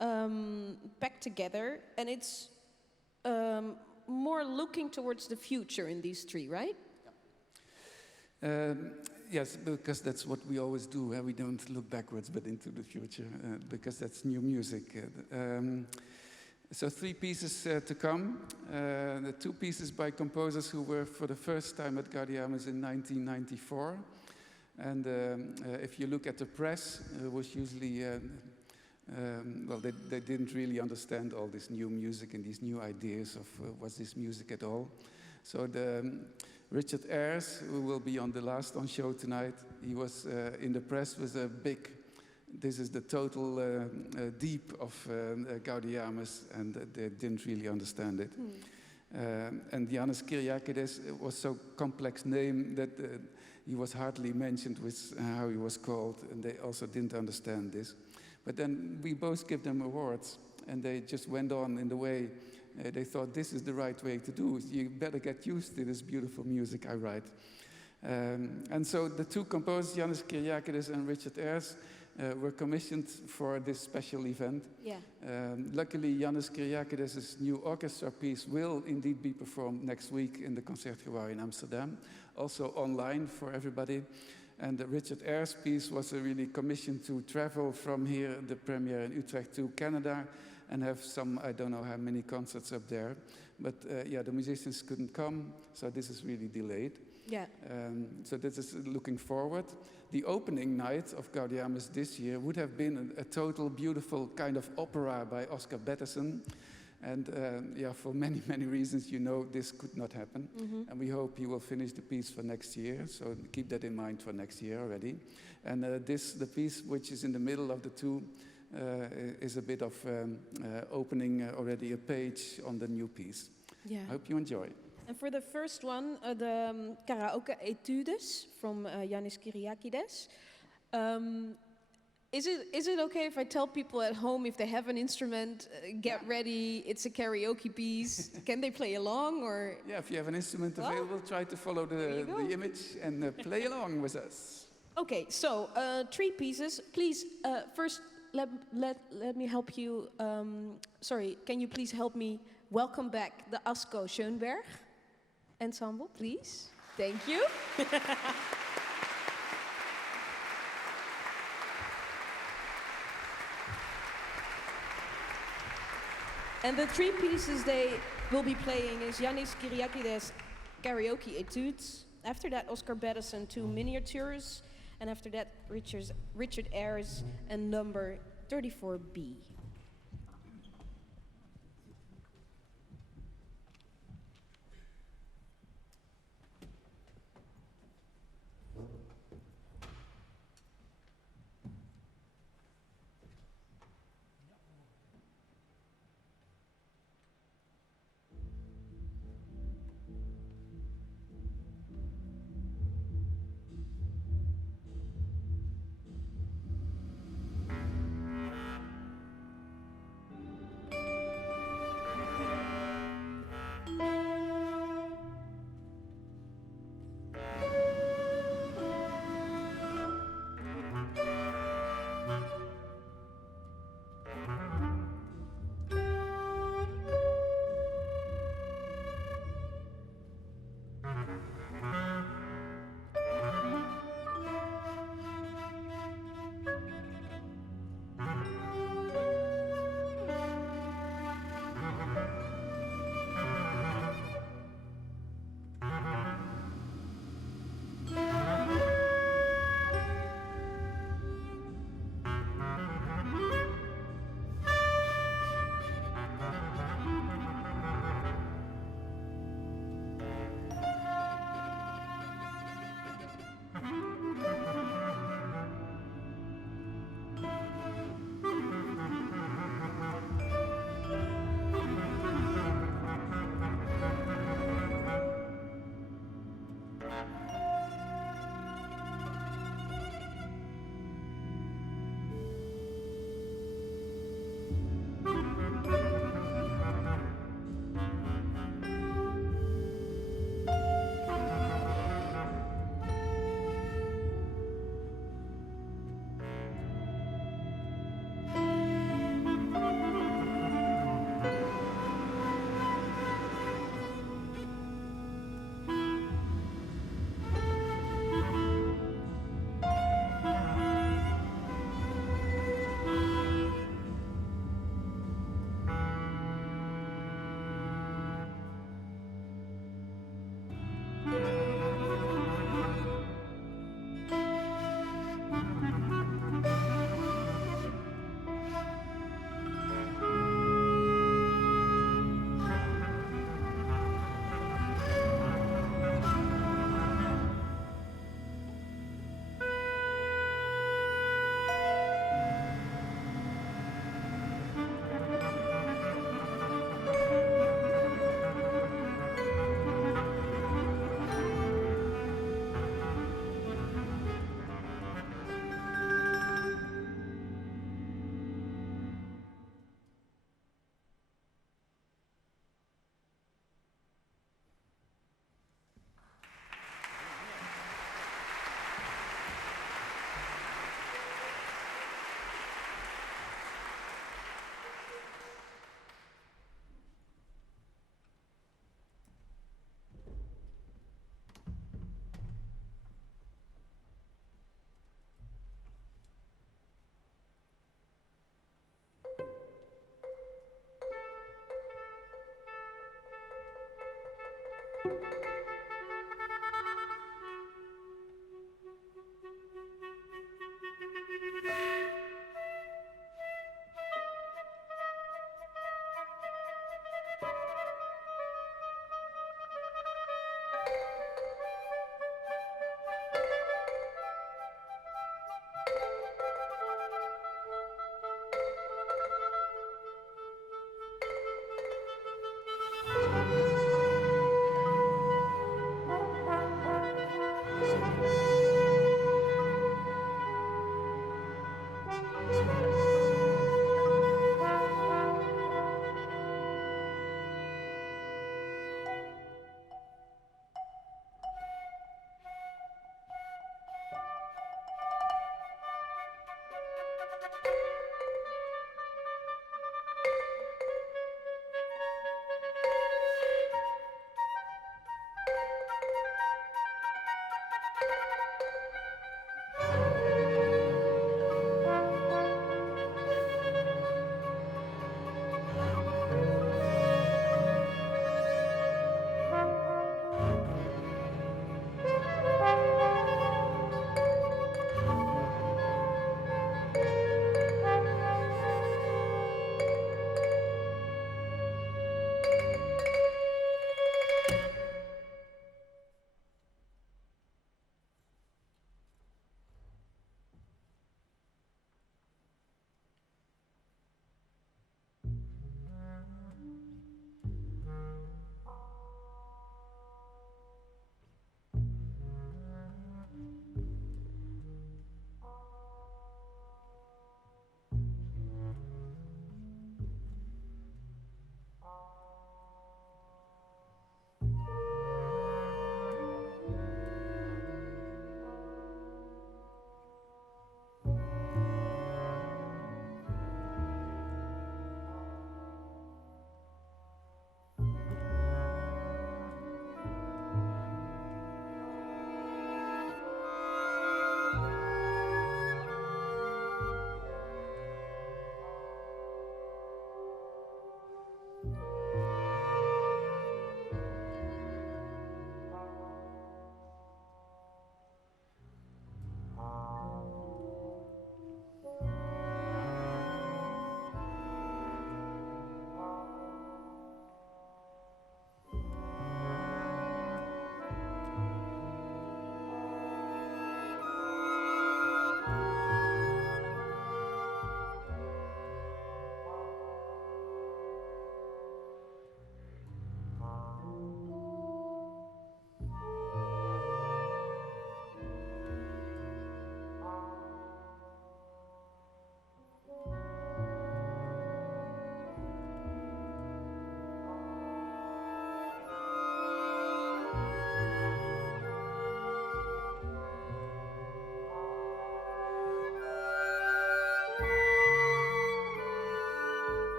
back together, and it's more looking towards the future in these 3, right? Yes, because that's what we always do. We don't look backwards, but into the future, because that's new music. So 3 pieces to come. The 2 pieces by composers who were for the first time at Gaudeamus in 1994. And if you look at the press, it was usually, well, they didn't really understand all this new music and these new ideas of what's this music at all. So Richard Ayres, who will be on the last on show tonight, he was in the press with a big, this is the total deep of Gaudeamus, and they didn't really understand it. And Yannis Kyriakides was so complex name that he was hardly mentioned with how he was called, and they also didn't understand this. But then we both give them awards, and they just went on in the way they thought this is the right way to do it. You better get used to this beautiful music I write. And so the 2 composers, Yannis Kyriakides and Richard Ayres, were commissioned for this special event. Yeah. Luckily, Yannis Kyriakides' new orchestra piece will indeed be performed next week in the Concertgebouw in Amsterdam, also online for everybody. And the Richard Ayres piece was really commissioned to travel from here, the premiere in Utrecht, to Canada, and have some, I don't know how many concerts up there. But yeah, the musicians couldn't come, so this is really delayed. Yeah. So this is looking forward. The opening night of Gaudeamus this year would have been a total beautiful kind of opera by Oscar Peterson. And yeah, for many, many reasons, you know, this could not happen. And we hope he will finish the piece for next year. So keep that in mind for next year already. And the piece which is in the middle of the two is a bit of opening already a page on the new piece. Yeah. I hope you enjoy. And for the first one, the karaoke etudes from Yannis Kyriakides. Is it okay if I tell people at home, if they have an instrument, get ready, it's a karaoke piece, can they play along, or? Yeah, if you have an instrument available, try to follow the image and play along with us. Okay, so 3 pieces. Please, first let me help you. Sorry, can you please help me welcome back the Asko Schönberg ensemble, please? Thank you. And the 3 pieces they will be playing is Yannis Kyriakides karaoke etudes. After that, Oscar Beddison 2 miniatures. And after that, Richard Ayres and number 34B.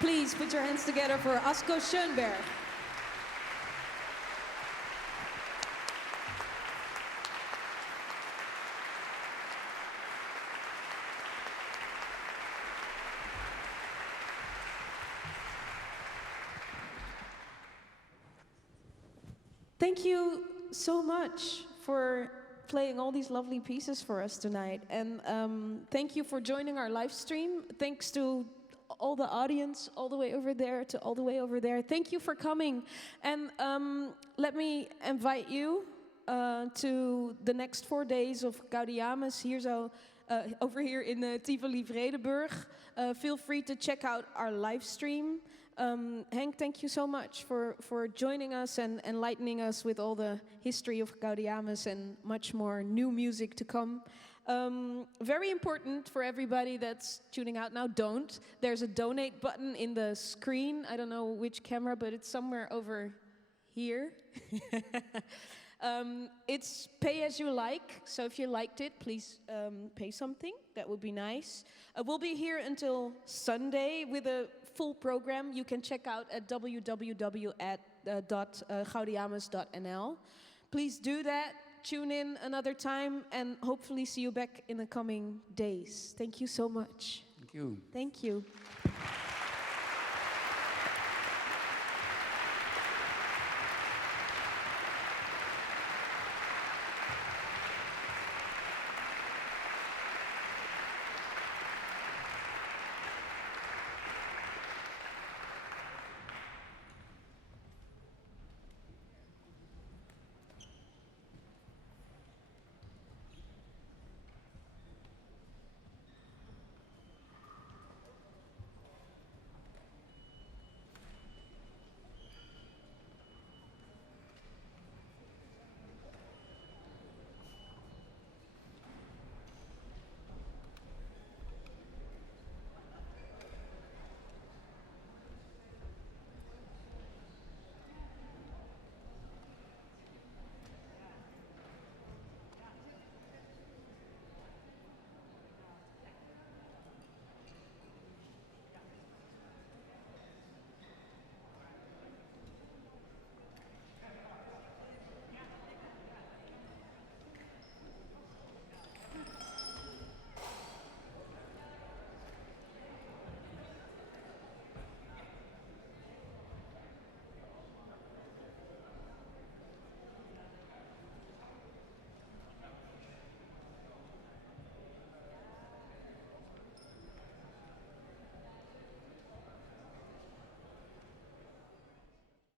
Please put your hands together for Asko Schönberg. Thank you so much for playing all these lovely pieces for us tonight. And thank you for joining our live stream. Thanks to all the audience, all the way over there to all the way over there. Thank you for coming. And let me invite you to the next 4 days of Gaudeamus over here in Tivoli Vredenburg. Feel free to check out our live stream. Henk, thank you so much for joining us and enlightening us with all the history of Gaudeamus and much more new music to come. Very important for everybody that's tuning out now, don't. There's a donate button in the screen. I don't know which camera, but it's somewhere over here. It's pay as you like, so if you liked it, please pay something. That would be nice. We'll be here until Sunday with a full program you can check out at www.gaudeamus.nl. Please do that. Tune in another time and hopefully see you back in the coming days. Thank you so much. Thank you. Thank you.